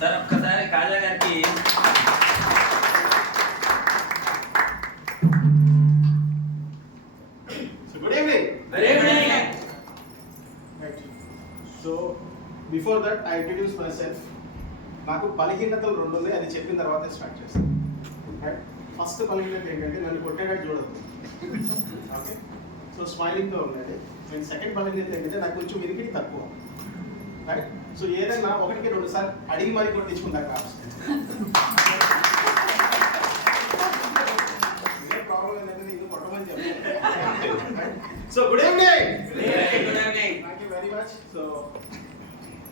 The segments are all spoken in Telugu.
సార్ ఒక్కసారి కాజా గారికి good evening. So before that I introduce my self. నాకు బలహీనతలు రెండు ఉన్నాయి, అది చెప్పిన తర్వాత స్టార్ట్ చేస్తాను. ఫస్ట్ బలహీనత ఏంటంటే నన్ను కొట్టేటట్టు చూడదు. ఓకే, సో స్మైలింగ్తో ఉండేది. నేను సెకండ్ బలహీనత ఏంటంటే నాకు కొంచెం విరికిడి తక్కువ. రైట్, సో ఏదైనా ఒకటికి రెండు సార్లు అడిగి మరీ కొట్టించుకుంటా కాదు. ఏ ప్రాబ్లం ఏంటంటే నేను కొట్టమని చెప్పాను. So good evening. Thank you very much. So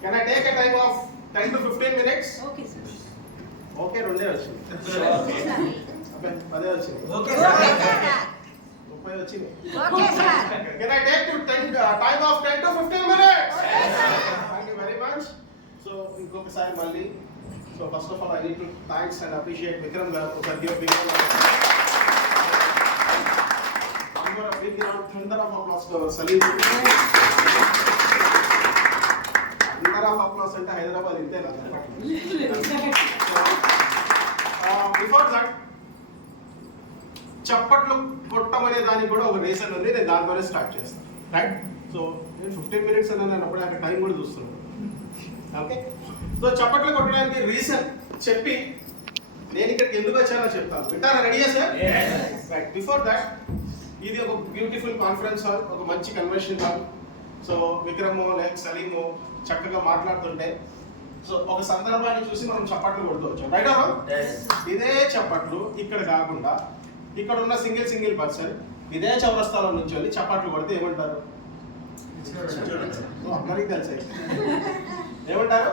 can I take a time of 10 to 15 minutes? Okay, sir. Okay, రెండే వచ్చింది. Okay, sir. అబ్బే, పదే వచ్చింది. Okay Okay, sir. sir. 30 వచ్చింది. Okay, sir. Can I take to 10 time of 10 to 15 minutes? Okay, sir. Thank you very much. So ఇంకొకసారి మళ్ళీ, so first of all I need to thanks and appreciate Vikram garu. ఒకసారి give Vikram garu. I'm going to big round thunder of applause to our Salim. Thunder of applause అంటే హైదరాబాద్ ఇంతేనా? Before that, చప్పట్లు కొట్టమనే దానికి కూడా ఒక రీజన్ ఉంది. నేను దాంతోనే స్టార్ట్ చేస్తాను. రైట్, సో నేను 15 minutes అన్నా, నేను అప్పుడు అక్కడ టైం కూడా చూస్తున్నాను. ఓకే, సో చప్పట్లు కొట్టడానికి రీజన్ చెప్పి నేను ఇక్కడికి ఎందుకు వచ్చానో చెప్తాను. వింటారా? రెడీయా సార్? రైట్, బిఫోర్ దాట్ ఇది ఒక బ్యూటిఫుల్ కాన్ఫరెన్స్ హాల్, ఒక మంచి కన్వెన్షన్ హాల్. సో విక్రమ్ లేక సలీము చక్కగా మాట్లాడుతుంటే సో ఒక సందర్భాన్ని చూసి మనం చప్పట్లు కొడుతూ వచ్చాం. Right or wrong? ఇదే చప్పట్లు ఇక్కడ కాకుండా ఇక్కడ ఉన్న సింగిల్ పర్సన్ ఇదే చౌరస్తాలో నుంచి వెళ్ళి చప్పట్లు కొడితే ఏమంటారు? అందరికీ తెలుసు ఏమంటారు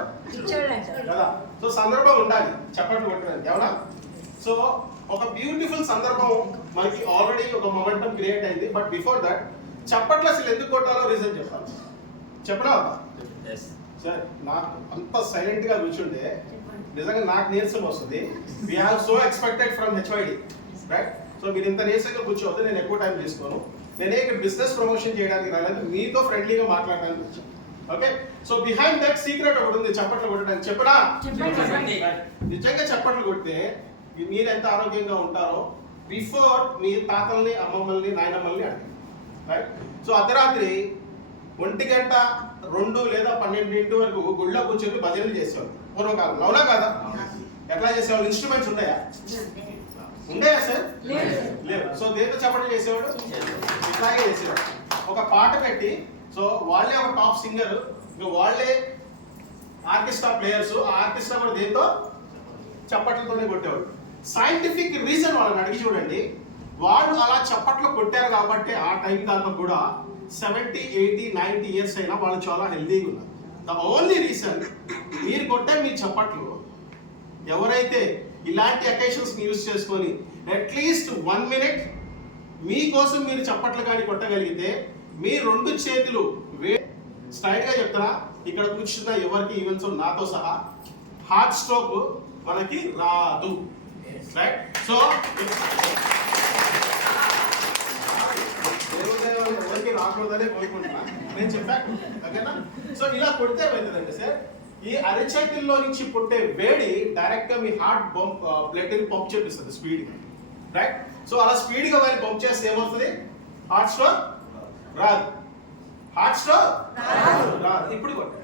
కదా. సో సందర్భం ఉండాలి చప్పట్లు కొట్టడానికి, అవునా? సో ఒక బ్యూటిఫుల్ సందర్భం మనకి ఆల్రెడీ ఒక మొమెంటం క్రియేట్ అయింది. బట్ బిఫోర్ దట్ చప్పట్లు అసలు ఎందుకు కొట్టాలో రీజన్ చెప్పాలి. చెప్పనా సార్? నాకు అంత సైలెంట్ గా కూర్చుంటే నిజంగా నాకు నీరసం వస్తుంది. We have so expected from HYD, right? So మీరు ఇంత నీరసంగా కూర్చోవద్దు, నేను ఎక్కువ టైం తీసుకోను. నేనే ఇక్కడ బిజినెస్ ప్రమోషన్ చేయడానికి రాలేదు, మీతో ఫ్రెండ్లీగా మాట్లాడడానికి వచ్చాను. Okay, so behind that secret ఒకటి ఉంది చప్పట్లు కొట్టడానికి. చెప్పనా? నిజంగా చప్పట్లు కొడితే మీరు ఎంత ఆరోగ్యంగా ఉంటారో బిఫోర్ మీ తాతల్ని, అమ్మమ్మల్ని, నాయనమ్మల్ని అడగండి. రైట్, సో అర్ధరాత్రి 1 గంట 2 లేదా 12 వరకు గుళ్ళో కూర్చొని భజనలు చేసేవాళ్ళు పూర్వకాలం, అవునా కదా? ఎట్లా చేసేవాళ్ళు? ఇన్స్ట్రుమెంట్స్ ఉన్నాయా? ఉండయా సార్? లేవు. సో దేంతో చప్పట్లు చేసేవాడు? ఇట్లాగే చేసేవాడు. ఒక పాట పెట్టి, సో వాళ్ళే ఒక టాప్ సింగర్, ఇంకా వాళ్ళే ఆర్కెస్ట్రా ప్లేయర్స్. ఆ ఆర్కెస్ట్రా కూడా దేంతో? చప్పట్లతోనే కొట్టేవాడు. సైంటిఫిక్ రీజన్ వాళ్ళని అడిగి చూడండి. వాళ్ళు అలా చప్పట్లు కొట్టారు కాబట్టి ఆ టైం దాకా కూడా 70, 80, 90 ఇయర్స్ అయినా వాళ్ళు చాలా హెల్తీగా ఉన్నారు. ద ఓన్లీ రీజన్ మీరు కొట్టే మీ చప్పట్లు ఎవరైతే ఇలాంటి అకేషన్స్ని యూజ్ చేసుకొని అట్లీస్ట్ 1 minute మీకోసం మీరు చప్పట్లు కానీ కొట్టగలిగితే మీ 2 చేతులు స్ట్రైట్గా చెప్తారా, ఇక్కడ కూర్చున్న ఎవరికి ఈవెన్స్ నాతో సహా హార్ట్ స్ట్రోక్ మనకి రాదు. రైట్, సో ఎవరికి రాకూడదనే కోరుకుంటున్నా, నేను చెప్పాను. ఓకేనా? సో ఇలా కొడితే ఏమవుతుందంటే సార్, ఈ అరచేతుల్లో నుంచి పుట్టే వేడి డైరెక్ట్ గా మీ హార్ట్ బ్లడ్ ని పంప్ చేపిస్తుంది స్పీడ్. రైట్, సో అలా స్పీడ్ గా వెళ్ళి పంప్ చేస్తే ఏమవుతుంది? హార్ట్ స్ట్రోక్ రాదు. హార్ట్ స్ట్రోక్ రాదు. ఇప్పుడు కొట్టాలి.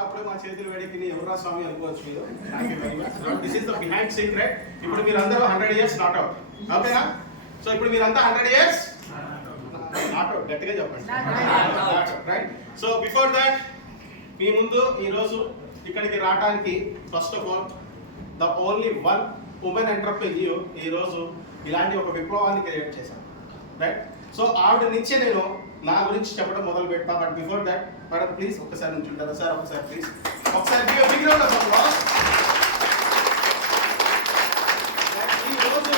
అప్పుడే మా చేతులు వేడికి ఎవరా స్వామి అనుకోవచ్చు మీరు. This is the behind secret. ఇప్పుడు మీరు అందరూ 100 years నాట్ అవుట్, ఓకేనా? సో ఇప్పుడు మీరంతా 100 years నాట్ అవుట్, గట్టిగా చెప్పండి. రైట్, సో బిఫోర్ దాట్ మీ ముందు ఈరోజు ఇక్కడికి రావడానికి first of all the only one women entrepreneur ఈరోజు ఇలాంటి ఒక విప్లవాన్ని క్రియేట్ చేశాను. రైట్, సో ఆవిడ నుంచే నేను నా గురించి చెప్పడం మొదలు పెడతా. But before that madam please ఒకసారి నుంచి ఉంటారా సార్? ఒకసారి ప్లీజ్, ఒకసారి బిగ్ రౌండ్ ఆఫ్ అప్లాస్. ఈ రోజు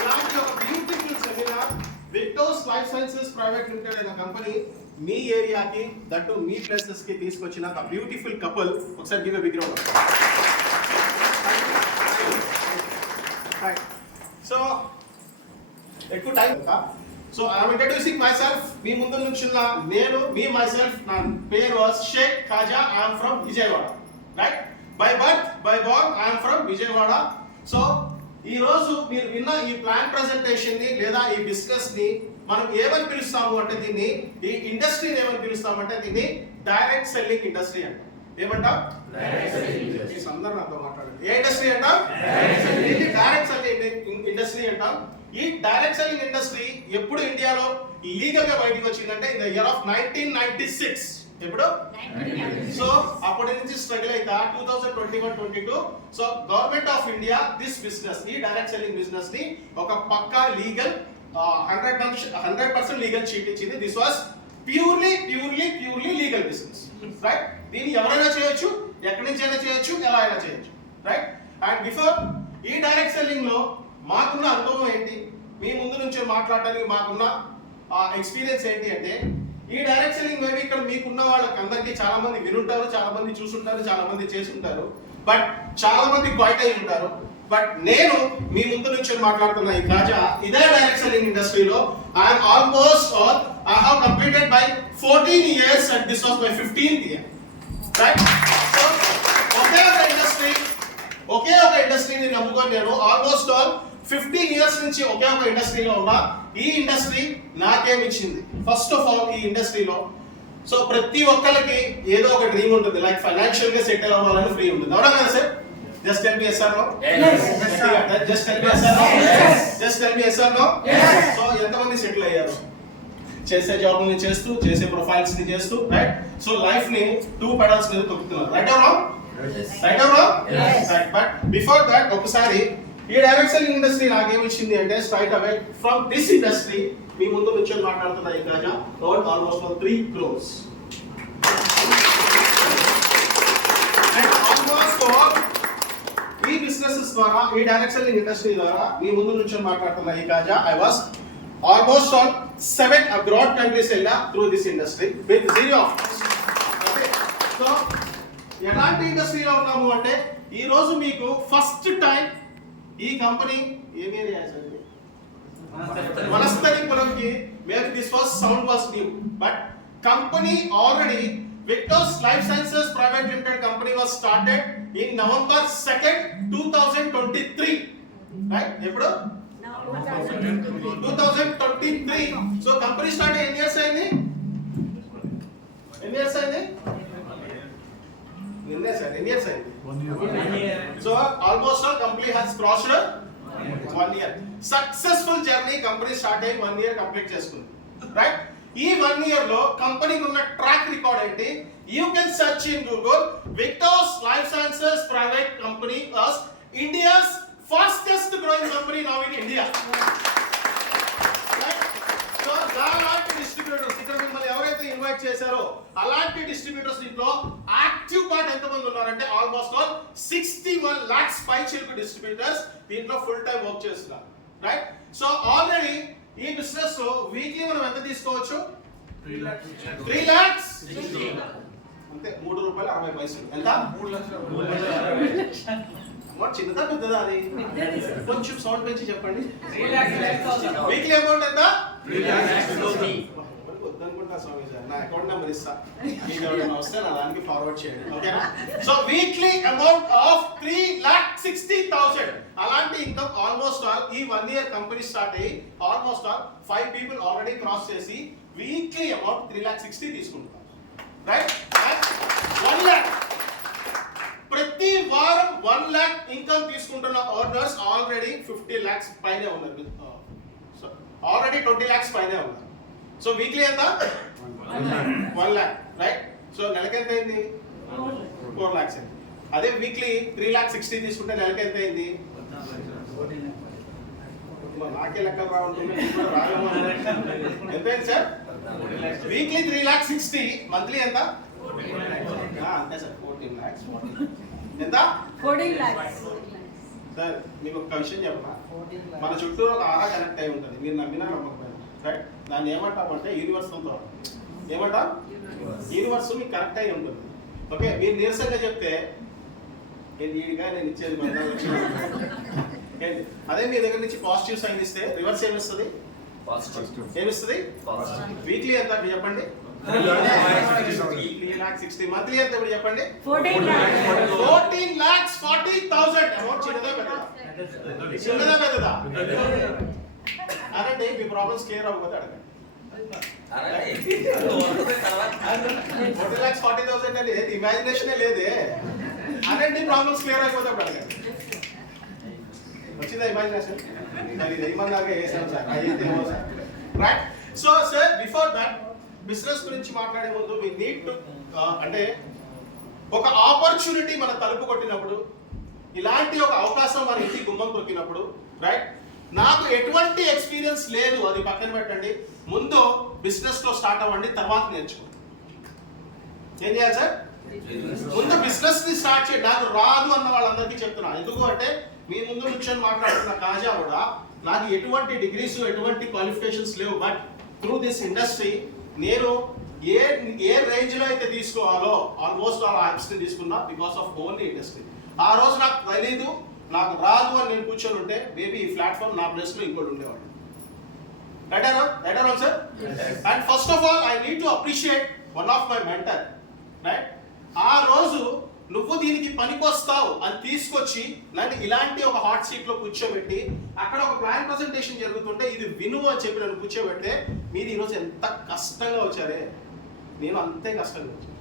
ఇలాంటి ఒక beautiful seminar Victos life sciences private limited అనే కంపెనీ మీ ఏరియాకి దట్టు మీ ప్లేసెస్ కి తీసుకొచ్చిన ఒక బ్యూటిఫుల్ కపుల్. ఒకసారి give a big round. So ఎక్కువ టైం కదా. So I'm introducing myself. మీ ముందు నుంచి నేను మై సెల్ఫ్. నా పేరు Shaik Khaja. I'm from Vijayawada. Right, by birth by born I'm from Vijayawada. So ఈ రోజు మీరు విన్న ఈ ప్లాన్ ప్రెజెంటేషన్ ని లేదా ఈ బిజినెస్ ని మనం ఏమని పిలుస్తాము అంటే, దీన్ని ఈ ఇండస్ట్రీని ఏమని పిలుస్తామంటే దీన్ని డైరెక్ట్ సెల్లింగ్ ఇండస్ట్రీ అంటాం. ఏమంటాం? అందరూ నాతో మాట్లాడండి. ఏ ఇండస్ట్రీ అంటాం? డైరెక్ట్ సెల్లింగ్ ఇండస్ట్రీ అంటాం. ఈ డైరెక్ట్ సెల్లింగ్ ఇండస్ట్రీ ఎప్పుడు ఇండియాలో లీగల్ గా బయటకు వచ్చిందంటే ఇన్ ద ఇయర్ ఆఫ్ 1996. ఎప్పుడు? సో అప్పటి నుంచి స్ట్రగుల్ అయితే 2021-22. So government of India this business, ఈ డైరెక్ట్ సెల్లింగ్ బిజినెస్ ని ఒక పక్కా లీగల్ 100% లీగల్ షీట్ ఇచ్చింది. This was purely legal business. Right, దీన్ని ఎవరైనా చేయొచ్చు, ఎక్కడి నుంచి అయినా చేయొచ్చు, ఎలా అయినా చేయొచ్చు. రైట్, అండ్ బిఫోర్ ఈ డైరెక్ట్ సెల్లింగ్ లో మాకున్న అనుభవం ఏంటి, మీ ముందు నుంచి మాట్లాడడానికి మాకున్న ఎక్స్పీరియన్స్ ఏంటి అంటే, ఈ డైరెక్ట్ సెల్లింగ్ మేబీ ఇక్కడ మీకున్న వాళ్ళకి అందరికీ చాలా మంది వినుంటారు, చాలా మంది చూసుంటారు, చాలా మంది చేసుంటారు, బట్ చాలా మంది క్వైట్ అయి ఉంటారు. బట్ నేను మీ ముందు నుంచి మాట్లాడుతున్న ఈ ఖాజా ఇదే డైరెక్ట్ సెల్లింగ్ ఇండస్ట్రీలో I'm almost all I have completed by 14 years and this was my 15th year. Right, so ఒకే ఒక ఇండస్ట్రీని నమ్ముకొని నేను ఆల్మోస్ట్ ఆల్ 15 years నుంచి ఒకే ఒక ఇండస్ట్రీలో ఉన్నా. ఈ ఇండస్ట్రీ నాకేమిచ్చింది? ఫస్ట్ ఆఫ్ ఆల్ ఈ ఇండస్ట్రీలో సో ప్రతి ఒక్కరికి ఏదో ఒక డ్రీమ్ ఉంటుంది, లైక్ ఫైనాన్షియల్ గా సెటిల్ అవ్వాలని ఫ్రీ ఉంటుంది. అవునా కదా sir? Just tell me yes or no. Just tell me yes or no. Just tell me yes or no. So ఎంతమంది సెటిల్ అయ్యారు? చేసే జాబ్ ని చేస్తూ, చేసే ప్రొఫైల్స్ ని చేస్తూ, రైట్? సో లైఫ్ ని 2 pedals మీద తొక్కుతున్నారు. Right or wrong? Right or wrong? Right. But before that ఒకసారి ఈ డైరెక్ట్ సెల్లింగ్ ఇండస్ట్రీ నాకేమిచ్చింది అంటే, straight away from this industry మీ ముందు నుంచి మాట్లాడుతున్న ఈ Khaja over almost 3 crores. And almost all ఈ బిజినెసెస్ ద్వారా, ఈ డైరెక్ట్ సెల్లింగ్ ఇండస్ట్రీ ద్వారా మీ ముందు నుంచి మాట్లాడుతున్న ఈ Khaja I was almost all 7 abroad countries వెళ్ళా through this industry with 0 of cost. Okay, so ఎలాంటి ఇండస్ట్రీలో ఉన్నాము అంటే, ఈ రోజు మీకు ఫస్ట్ టైం ఈ కంపెనీ ఏం ఏరియా సార్? వనస్థలిపురంకి. Maybe this was sound was new, but company already Victos Life Sciences Private Limited company was started in November 2nd, 2023. Right? ఎప్పుడు? 2023. So company started ఎన్ని ఇయర్స్ అయింది? ఎన్ని ఇయర్స్ అయింది? ఎన్ని ఇయర్స్ అయింది? 1 year. So almost all company has crossed 1 year. Successful journey company start అయ్యి 1 year కంప్లీట్ చేసుకుంది. రైట్, ఈ 1 year లో కంపెనీకి ఉన్న ట్రాక్ రికార్డ్ ఏంటి? You can search in Google. Victos life sciences private company was India's fastest growing company now in India. So అలాంటి డిస్ట్రిబ్యూటర్స్ ఇక్కడ మిమ్మల్ని ఎవరైతే ఇన్వైట్ చేశారో అలాంటి డిస్ట్రిబ్యూటర్స్ దీంట్లో యాక్టివ్ పార్ట్ ఎంతమంది ఉన్నారంటే ఆల్మోస్ట్ ఆల్ 61 lakhs పై చిలుకు డిస్ట్రిబ్యూటర్స్ దీంట్లో ఫుల్ టైం వర్క్ చేస్తున్నారు. రైట్, సో ఆల్రెడీ ఈ బిజినెస్ లో వీక్లీ మనం ఎంత తీసుకోవచ్చు? 3 lakhs అంతే. 3 రూపాయలు 60 పైసలు. ఎంత? 3 లక్షలు. చిన్నదా పెద్దదా? అది కొంచెం సౌండ్ పెంచి చెప్పండి. వీక్లీ అమౌంట్ ఎంత? 3 lakhs. వద్దనుకుంటా స్వామి సార్, నా అకౌంట్ నెంబర్ ఇస్తా, మీకు ఎవరైనా వస్తే నా దానికి ఫార్వర్డ్ చేయండి. ఓకేనా? So weekly amount of 3,60,000. అలాంటి ఇన్కమ్ ఆల్మోస్ట్ ఆల్ ఈ 1 year కంపెనీ స్టార్ట్ అయ్యి almost all 5 people already cross చేసి వీక్లీ అమౌంట్ 3,60,000 తీసుకుంటారు. రైట్, 1 lakh ప్రతి వారం 1 lakh ఇన్కమ్ తీసుకుంటున్న ఓనర్స్ ఆల్రెడీ 50 lakhs పైనే ఉన్నారు. సో ఆల్రెడీ 20 lakhs పైనే ఉన్నారు. సో వీక్లీ ఎంత? 1 lakh. రైట్, సో నెలకి ఎంత అయింది? 4 lakhs అయింది. అదే వీక్లీ 3,60,000 తీసుకుంటే నెలకి ఎంత అయింది? నాకే లెక్కలు రావుంటుంది, ఎంత అయింది సార్? వీక్లీ 3,60,000, మంత్లీ ఎంత? అంతే సార్, 14 lakhs. ఎంత? 14 lakhs. సార్ మీకు ఒక విషయం చెప్పనా, మన చుట్టూ ఒక ఆరా కనెక్ట్ అయి ఉంటుంది, మీరు నమ్మినా నమ్మకపోయినా. రైట్, దాన్ని ఏమంటాం అంటే యూనివర్సల్తో ఏమంటాం యూనివర్స్ మీకు కరెక్ట్ అయి ఉంటుంది. ఓకే, మీరు నీరసంగా చెప్తే ఈడిగా నేను ఇచ్చేది ఏంటి, అదే మీ దగ్గర నుంచి పాజిటివ్ సైన్ ఇస్తే రివర్స్ ఏమిస్తుంది, ఏమిస్తుంది, వీక్లీ ఎంత అంటే చెప్పండి, 3,60,000. మంత్లీ ఎంత ఇప్పుడు చెప్పండి, 14,40,000. అమౌంట్ చిన్నదా పెద్దదా, చిన్నదా పెద్దదా అనండి. మీ ప్రాబ్లమ్స్ క్లియర్ అవ్వకపోతే అడగండి. 40,40,000 అనేది ఇమాజినేషనే లేదే అనండి. ప్రాబ్లమ్స్ క్లియర్ అయిపోతే అప్పుడు అడగండి. వచ్చిందా ఇమాజినేషన్? మరి ఏమన్నాగా వేసాం సార్, అయితే sir right. So sir before that business గురించి మాట్లాడే ముందు వి నీడ్ టు అంటే ఒక ఆపర్చునిటీ మన తలుపు కొట్టినప్పుడు, ఇలాంటి ఒక అవకాశం మన ఇంటి గుమ్మం కొట్టినప్పుడు రైట్, నాకు ఎటువంటి ఎక్స్పీరియన్స్ లేదు అది పక్కన పెట్టండి, ముందు బిజినెస్ లో స్టార్ట్ అవ్వండి, తర్వాత నేర్చుకోండి. ఏం చేయాలి సార్? ముందు బిజినెస్ ని స్టార్ట్ చేయండి. నాకు రాదు అన్న వాళ్ళందరికీ చెప్తున్నా, ఎందుకు అంటే మీ ముందు నుంచి మాట్లాడుతున్న కాజా కూడా నాకు ఎటువంటి డిగ్రీస్ ఎటువంటి క్వాలిఫికేషన్స్ లేవు, బట్ త్రూ దిస్ ఇండస్ట్రీ నేను ఏ రేంజ్ లో అయితే తీసుకోవాలో ఆల్మోస్ట్ ఆల్ యాప్స్ ని తీసుకున్నా బికాస్ ఆఫ్ ఓన్లీ ఇండస్ట్రీ. ఆ రోజు నాకు తెలీదు, నాకు రాదు అని నేను కూర్చొని ఉంటే మేబీ ఈ ప్లాట్ఫామ్ నా ప్లేస్ లో ఇంకోటి ఉండేవాడు. Right sir? And first of all I need to appreciate one of my mentor right. ఆ రోజు నువ్వు దీనికి పనికొస్తావు అని తీసుకొచ్చి నన్ను ఇలాంటి ఒక హాట్ సీట్ లో కూర్చోబెట్టి అక్కడ ఒక ప్లాన్ ప్రెజెంటేషన్ జరుగుతుంటే ఇది విను అని చెప్పి నన్ను కూర్చోబెడితే మీరు ఈరోజు ఎంత కష్టంగా వచ్చారే, నేను అంతే కష్టంగా వచ్చాను.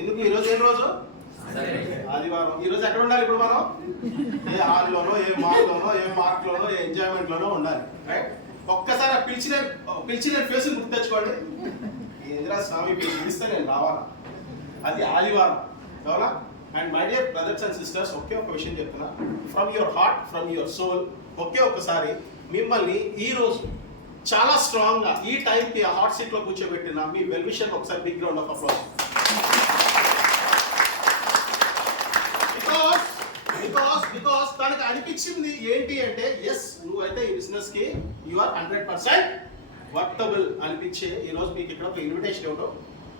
ఎందుకు ఈరోజు ఏం రోజు? ఆదివారం. ఈరోజు ఎక్కడ ఉండాలి ఇప్పుడు మనం? ఏ హాల్లోనో, ఏ మాల్లోనో, ఏ పార్క్లోనో, ఏ ఎంజాయ్మెంట్లోనో ఉండాలి రైట్. ఒక్కసారి పిలిచిన ఫేస్ గుర్తు తెచ్చుకోండి. ఇందిరా స్వామి పిలిస్తే నేను రావాలా, అది ఆదివారం, అవునా? And my dear brothers and sisters, ఒకే ఒక విషయం చెప్తున్నా, from your heart, from your soul, ఒకే ఒక్కసారి మిమ్మల్ని ఈ రోజు చాలా స్ట్రాంగ్ గా ఈ టైంకి ఆ హాట్ సీట్ లో కూర్చోబెట్టిన మీ వెల్ విషర్ ఒకసారి big round of applause. Because తనకు అనిపించింది ఏంటి అంటే ఎస్ నువ్వైతే ఈ బిజినెస్ కి యు ఆర్ 100% వర్తబుల్ అనిపించే ఈ రోజు మీకు ఇక్కడ ఒక ఇన్విటేషన్ ఇవ్వడం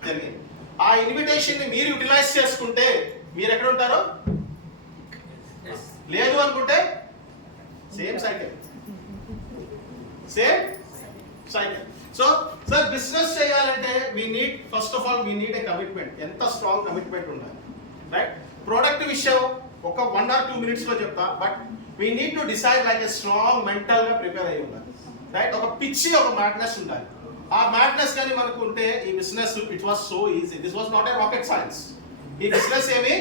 జరిగింది. ఆ ఇన్విటేషన్ ని మీరు యూటిలైజ్ చేసుకుంటే మీరు ఎక్కడ ఉంటారు? లేదు అనుకుంటే same cycle. So sir business చేయాలంటే we need first of all we need a commitment. ఎంత స్ట్రాంగ్ కమిట్మెంట్ ఉండాలి రైట్. ప్రోడక్ట్ విషయం ఒక 1 or 2 minutes లో చెప్తా, but we need to decide like a strong mental గా ప్రిపేర్ అయి ఉండాలి రైట్. ఒక పిచ్చి ఒక మ్యాడ్నెస్ ఉండాలి. ఆ మ్యాడ్నెస్ కానీ మనకు ఉంటే ఈ business it was so easy. This was not a rocket science. ఈ బిజినెస్ ఏమి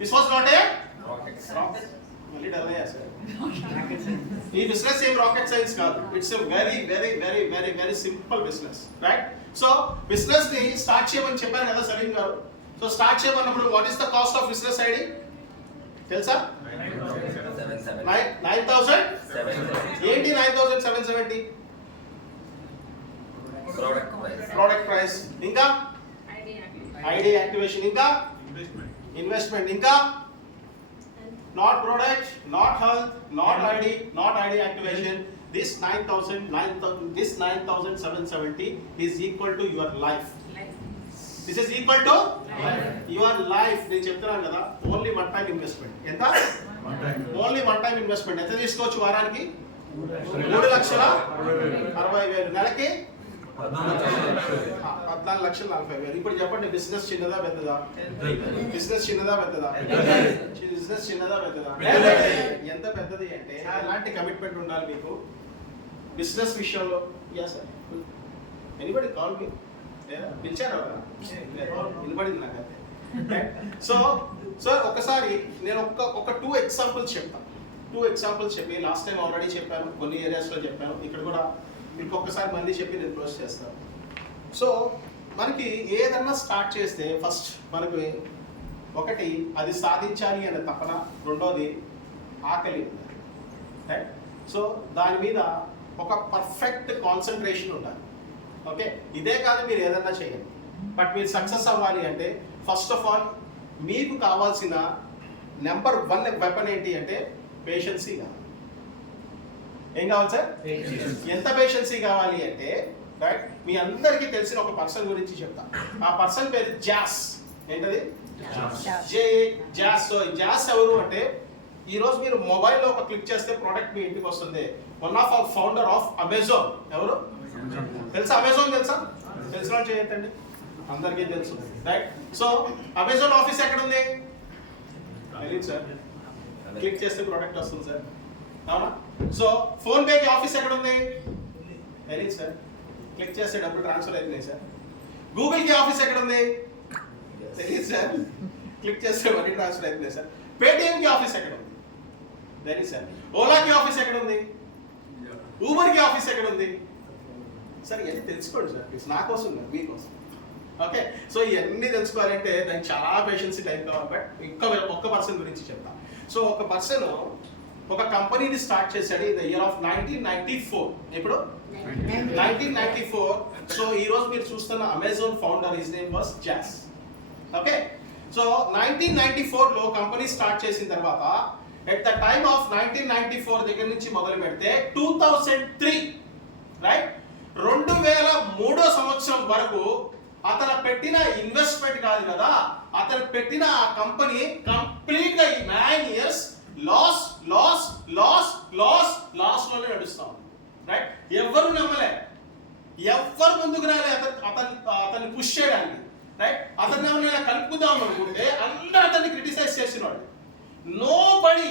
దిస్ వాస్ నాట్ ఏ మళ్ళీ డల్ అయ్యా సార్. ఈ బిజినెస్ ఏం రాకెట్ సైన్స్ కాదు. It's a very very very very very simple business right. So business ని స్టార్ట్ చేయమని చెప్పాను కదా సలీం గారు. సో స్టార్ట్ చేయమన్నప్పుడు what is the cost of business ID తెలుసా? 9,000. ఏంటి 9,770? ప్రోడక్ట్ ప్రైస్, ఇంకా ఐడి యాక్టివేషన్, ఇంకా ఇన్వెస్ట్మెంట్, ఇంకా not product, not health, not ID activation. This 9,770 is equal to your life. This is equal to your life. నేను చెప్తున్నాను కదా, ఓన్లీ వన్ టైం ఇన్వెస్ట్మెంట్. ఎంత? Only one time investment. ఎంత తీసుకోవచ్చు వారానికి? 3,60,000. నెలకి 14,40,000. ఇప్పుడు చెప్పండి, బిజినెస్ చిన్నదా పెద్దదా? బిజినెస్ చిన్నదా పెద్దదా? బిజినెస్ చిన్నదా పెద్దదా? ఎంత పెద్దది అంటే ఎలాంటి కమిట్మెంట్ ఉండాలి మీకు బిజినెస్ విషయంలో? Yeah sir, anybody call me. పిలిచారా? వినపడింది నాకైతే. సో ఒకసారి నేను ఒక 2 ఎగ్జాంపుల్స్ చెప్తాను. 2 ఎగ్జాంపుల్స్ చెప్పి లాస్ట్ టైం ఆల్రెడీ చెప్పాను, కొన్ని ఏరియాస్లో చెప్పాను, ఇక్కడ కూడా ఇంకొకసారి మళ్ళీ చెప్పి నేను క్లోజ్ చేస్తాను. సో మనకి ఏదన్నా స్టార్ట్ చేస్తే ఫస్ట్ మనకి ఒకటి అది సాధించాలి అనే తపన, రెండోది ఆకలి రైట్. సో దాని మీద ఒక పర్ఫెక్ట్ కాన్సన్ట్రేషన్ ఉండాలి. ఓకే, ఇదే కాదు మీరు ఏదన్నా చేయండి, బట్ మీరు సక్సెస్ అవ్వాలి అంటే ఫస్ట్ ఆఫ్ ఆల్ మీకు కావాల్సిన నెంబర్ 1 వెపన్ ఏంటి అంటే పేషెన్సీ కావాలి. ఏం కావాలి సార్? ఎంత పేషెన్సీ కావాలి అంటే రైట్? మీ అందరికీ తెలిసిన ఒక పర్సన్ గురించి చెప్తా. ఆ పర్సన్ పేరు జాస్. ఏంటది? జాస్. సో జాస్ ఎవరు అంటే, ఈ రోజు మీరు మొబైల్లో ఒక క్లిక్ చేస్తే ప్రోడక్ట్ మీ ఇంటికి వస్తుంది. One of our founder of Amazon. ఎవరు తెలుసా? అమెజాన్ తెలుసా? తెలిసిన వాళ్ళు చేయొద్దండి, అందరికీ తెలుసు, రైట్? సో అమెజాన్ ఆఫీస్ ఎక్కడ ఉంది? తెలియదు సార్. క్లిక్ చేస్తే ప్రోడక్ట్ వస్తుంది సార్, అవునా? సో ఫోన్ పేకి ఆఫీస్ ఎక్కడ ఉంది? తెలియదు సార్. క్లిక్ చేస్తే డబ్బులు ట్రాన్స్ఫర్ అవుతున్నాయి సార్. గూగుల్ కి ఆఫీస్ ఎక్కడ ఉంది? తెలియదు సార్. క్లిక్ చేస్తే మనీ ట్రాన్స్ఫర్ అవుతున్నాయి సార్. పేటిఎం కి ఆఫీస్ ఎక్కడ ఉంది? తెలియదు సార్. ఓలాకి ఆఫీస్ ఎక్కడ ఉంది? ఊబర్ కి ఆఫీస్ ఎక్కడ ఉంది? సార్ ఇవన్నీ తెలుసుకోండి సార్, ప్లీజ్. నా కోసం కాదు, మీకోసం. ఓకే, సో ఇవన్నీ తెలుసుకోవాలంటే దానికి చాలా పేషెన్స్ టైం కావాలి. బట్ ఇంకా ఒక్క పర్సన్ గురించి చెప్తా. సో ఒక పర్సన్ ఒక కంపెనీని స్టార్ట్ చేశాడు ఇన్ ద ఇయర్ ఆఫ్ 1994. ఎప్పుడు? 1994. సో ఈ రోజు మీరు చూస్తున్న Amazon founder, his name was జాస్. ఓకే, సో 1994 లో కంపెనీ స్టార్ట్ చేసిన తర్వాత ఎట్ ద టైమ్ ఆఫ్ 1994 దగ్గర నుంచి మొదలు పెడితే 2003, రైట్, 2003 సంవత్సరం వరకు అతను పెట్టిన ఇన్వెస్ట్మెంట్ కాదు కదా, అతను పెట్టిన ఆ కంపెనీ కంప్లీట్ గా 9 years loss loss loss loss loss లోనే నడుస్తాం, రైట్? ఎవరు నమ్మలే, ఎవరు ముందుకు రాలే అతన్ని పుష్ చేయడానికి, రైట్? అతన్ని ఏమైనా కలుపుకుందాం అనుకుంటే అందరూ అతన్ని క్రిటిసైజ్ చేసిన వాళ్ళు. నోబడి,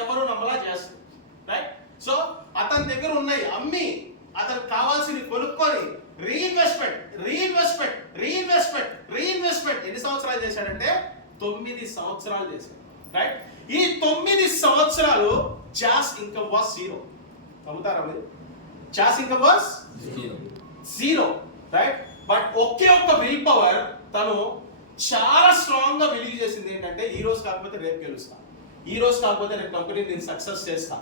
ఎవరు నమ్మలా చేస్తారు, రైట్? సో అతని దగ్గర ఉన్నాయి అమ్మి అతనికి కావాల్సింది కొనుక్కొని రీఇన్వెస్ట్మెంట్ ఎన్ని సంవత్సరాలు చేశాడంటే 9 సంవత్సరాలు చేశాడు, రైట్? ఈ 9 సంవత్సరాలు జాస్ ఇన్కమ్ వాస్ 0. నమ్ముతారా మీరు? జాస్ ఇన్కమ్ వాస్ 0, రైట్? బట్ ఒకే ఒక్క విల్ పవర్ తను చాలా స్ట్రాంగ్ గా బిలీవ్ చేసింది ఏంటంటే, ఈ రోజు కాకపోతే రేపు గెలుస్తా, ఈ రోజు కాకపోతే రేపు కంపెనీ నేను సక్సెస్ చేస్తా.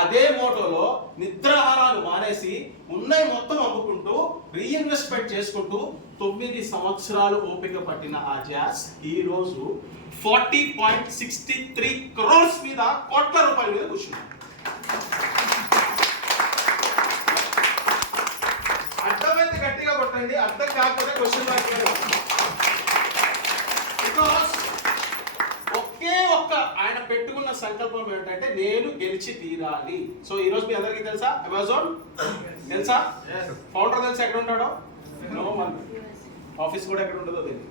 అదే మోటోలో నిద్రాహారాలు మానేసి ఉన్నాయి మొత్తం అమ్ముకుంటూ రీఇన్వెస్ట్మెంట్ చేసుకుంటూ 9 సంవత్సరాలు ఓపిక పట్టిన ఆ జాస్ ఈ రోజు 40.63 crores మీద, కోట్ల రూపాయల మీద కూర్చున్నాడు. అర్థమైతే గట్టిగా కొట్టండి, అర్థం కాకపోతే క్వశ్చన్ మార్క్. బికాస్ ఒకే ఒక్క ఆయన పెట్టుకున్న సంకల్పం ఏంటంటే నేను గెలిచి తీరాలి. సో ఈ రోజు మీ అందరికీ తెలుసా అమెజాన్? తెలుసా? ఫౌండర్ తెలుసా ఎక్కడ ఉంటాడో? No one. ఆఫీస్ కూడా ఎక్కడ ఉంటుందో తెలియదు,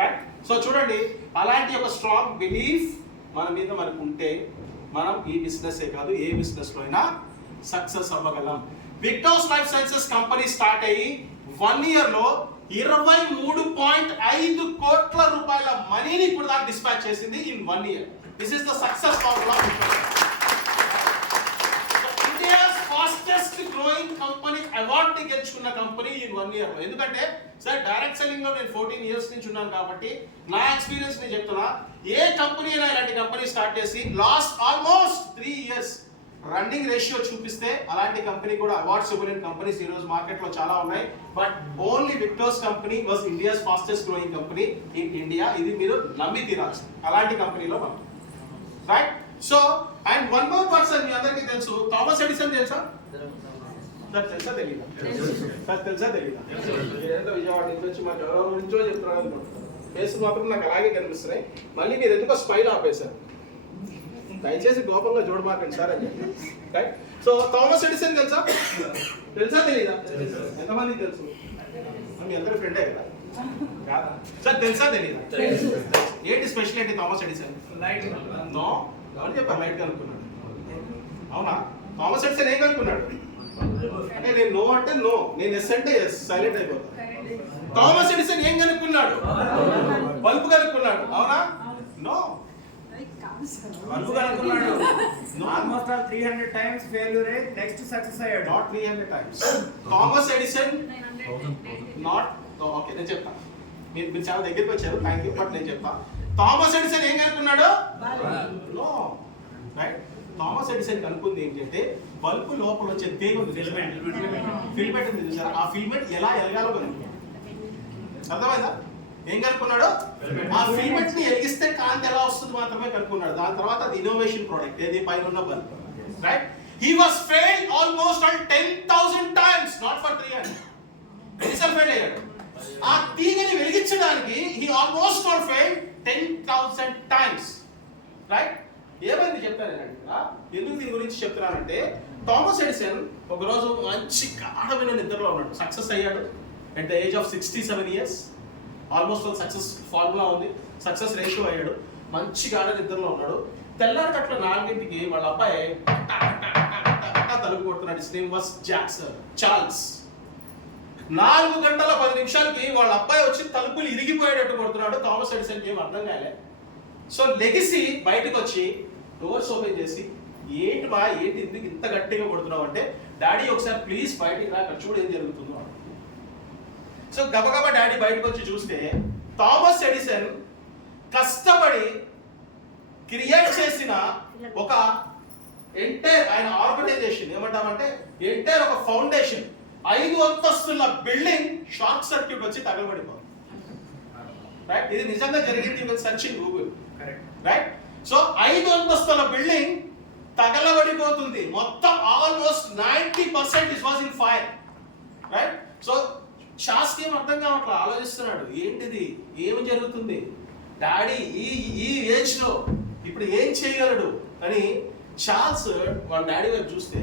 రైట్? సో చూడండి, అలాంటి ఒక స్ట్రాంగ్ బిలీఫ్ మన మీద మనకు ఉంటే మనం ఈ బిజినెస్ కాదు ఏ బిజినెస్ లో అయినా సక్సెస్ అవ్వగలం. Victos life sciences company start అయ్యి 1 year లో 23.5 కోట్ల రూపాయల మనీని ఇప్పుడు దాకా డిస్పాచ్ చేసింది in 1 year. This is the success formula. India's fastest growing company award ని గెలుచుకున్న కంపెనీ ఇన్ 1 year. ఎందుకంటే సార్ డైరెక్ట్ సెల్లింగ్ లో నేను 14 years నుంచి ఉన్నాను కాబట్టి నా ఎక్స్పీరియన్స్ ని చెప్తున్నా. ఏ కంపెనీ అయినా ఇలాంటి కంపెనీ స్టార్ట్ చేసి last almost 3 years running ratio చూపిస్తే అలాంటి కంపెనీ కూడా అవార్డ్స్ ఇవ్వలేని కంపెనీస్ ఈ రోజు మార్కెట్ లో చాలా ఉన్నాయి. But only Victos company was India's fastest growing company in India. ఇది మీరు నమ్మి తీరాల్సింది. అలాంటి కంపెనీలో మనం, right? So and one more person మీ అందరికీ తెలుసు, థామస్ ఎడిసన్. తెలుసా? తెలుసా తెలీదా? తెలుసా తెలీదా? మీరేంటో విజయవాడ నుంచి వచ్చి మాకు ఎవరో నుంచో చెప్తున్నారు అనుకుంటున్నారు. ఫేస్ మాత్రం నాకు అలాగే కనిపిస్తున్నాయి. మళ్ళీ మీరు ఎందుకో స్మైల్ ఆపేశారు. దయచేసి గోపంగా చూడమాకండి సార్ అని, రైట్? సో థామస్ ఎడిసన్ తెలుసా? తెలుసా తెలీదా? ఎంతమందికి తెలుసు? మీ అందరి ఫ్రెండే కదా? కాదా సార్? తెలుసా తెలీదా? ఏంటి speciality Thomas Edison? Light. No, ఎవరు చెప్పారు లైట్ కనుక్కున్నాడు? అవునా? థామస్ ఎడిసన్ ఏం కనుక్కున్నాడు అంటే నేను నో అంటే నో, నేను ఎస్ అంటే ఎస్, సైలెంట్ అయిపోతా. థామస్ ఎడిసన్ ఏం కనుక్కున్నాడు? బల్బు కనుక్కున్నాడు. అవునా? నో, బల్బు కనుక్కున్నాడు. Almost all 300 times failure rate, next success అయ్యాడు. Not 300 times. Thomas Edison not. Okay, నేను చెప్తా. మీరు చాలా దగ్గరికి వచ్చారు, థ్యాంక్ యూ. బట్ నేను చెప్తా. థామస్ ఎడిసన్ ఏం కనుక్కున్నాడు? No, right? థామస్ ఎడిసన్ కనుక్కుంది ఏంటంటే బల్బు లోపల వచ్చే తీగ ఉంది, ఫిల్మెంట్ ఉంది చూసారా? ఆ ఫిల్మెంట్ ఎలా ఎలగాలో కనుక్కున్నాడు. అర్థమైందా? ఏం కనుక్కున్నాడు? ఆ ఫిల్మెంట్ ని ఎలిగిస్తే కాంతి ఎలా వస్తుంది మాత్రమే కనుక్కున్నాడు. దాని తర్వాత అది ఇన్నోవేషన్ ప్రోడక్ట్, ఏది పైన ఉన్న bulb, right? He was failed almost on 10,000 times, not for 300. ఎన్నిసార్లు ఫెయిల్ అయ్యాడు? ఆ తీగని వెలిగించడానికి he almost got failed 10,000 times. Right? ఏమైంది చెప్తానేనండి ఇక్కడ. ఎందుకు దీని గురించి చెప్తున్నానంటే థామస్ ఎడిసన్ ఒకరోజు మంచి గాఢమైన నిద్రలో ఉన్నాడు. సక్సెస్ అయ్యాడు at the age of 67 years. Almost success formula ఉంది, సక్సెస్ రేషియో అయ్యాడు. మంచి గాఢ నిద్రలో ఉన్నాడు. తెల్లారికట్ల 4ంటికి వాళ్ళ అబ్బాయి తలుపు కొడుతున్నాడు. His name was Jackson, Charles. 4 గంటల 10 నిమిషాలకి వాళ్ళ అబ్బాయి వచ్చి తలుపులు ఇరిగిపోయేటట్టు కొడుతున్నాడు. థామస్ ఎడిసన్కి ఏం అర్థం కాలే. సో లెగిసి బయటకు వచ్చి డోర్స్ ఓపెన్ చేసి ఏంటి ఎందుకు ఇంత గట్టిగా కొడుతున్నావు అంటే, డాడీ ఒకసారి ప్లీజ్ బయటికి రా, అక్కడ చూడు ఏం జరుగుతుందో. సో గబగబా డాడీ బయటకు వచ్చి చూస్తే థామస్ ఎడిసన్ కష్టపడి క్రియేట్ చేసిన ఒక ఎంటైర్ ఆయన ఆర్గనైజేషన్ ఏమంటామంటే ఎంటైర్ ఒక ఫౌండేషన్ 5 అంతస్తుల బిల్డింగ్ షార్ట్ సర్క్యూట్ వచ్చి తగలబడిపోయింది. రైట్? ఇది నిజంగా జరిగింది. You can search in Google. Right? So 5 అంతస్తుల బిల్డింగ్ తగలబడిపోతుంది. మొత్తం almost 90% it was in fire. Right? So Charles ఏం అర్థం కావట్లా, ఆలోచిస్తున్నాడు ఏంటిది, ఏమి జరుగుతుంది, డాడీ ఈ ఏజ్ లో ఇప్పుడు ఏం చేయగలడు అని. చార్ల్స్ వాళ్ళ డాడీ వైపు చూస్తే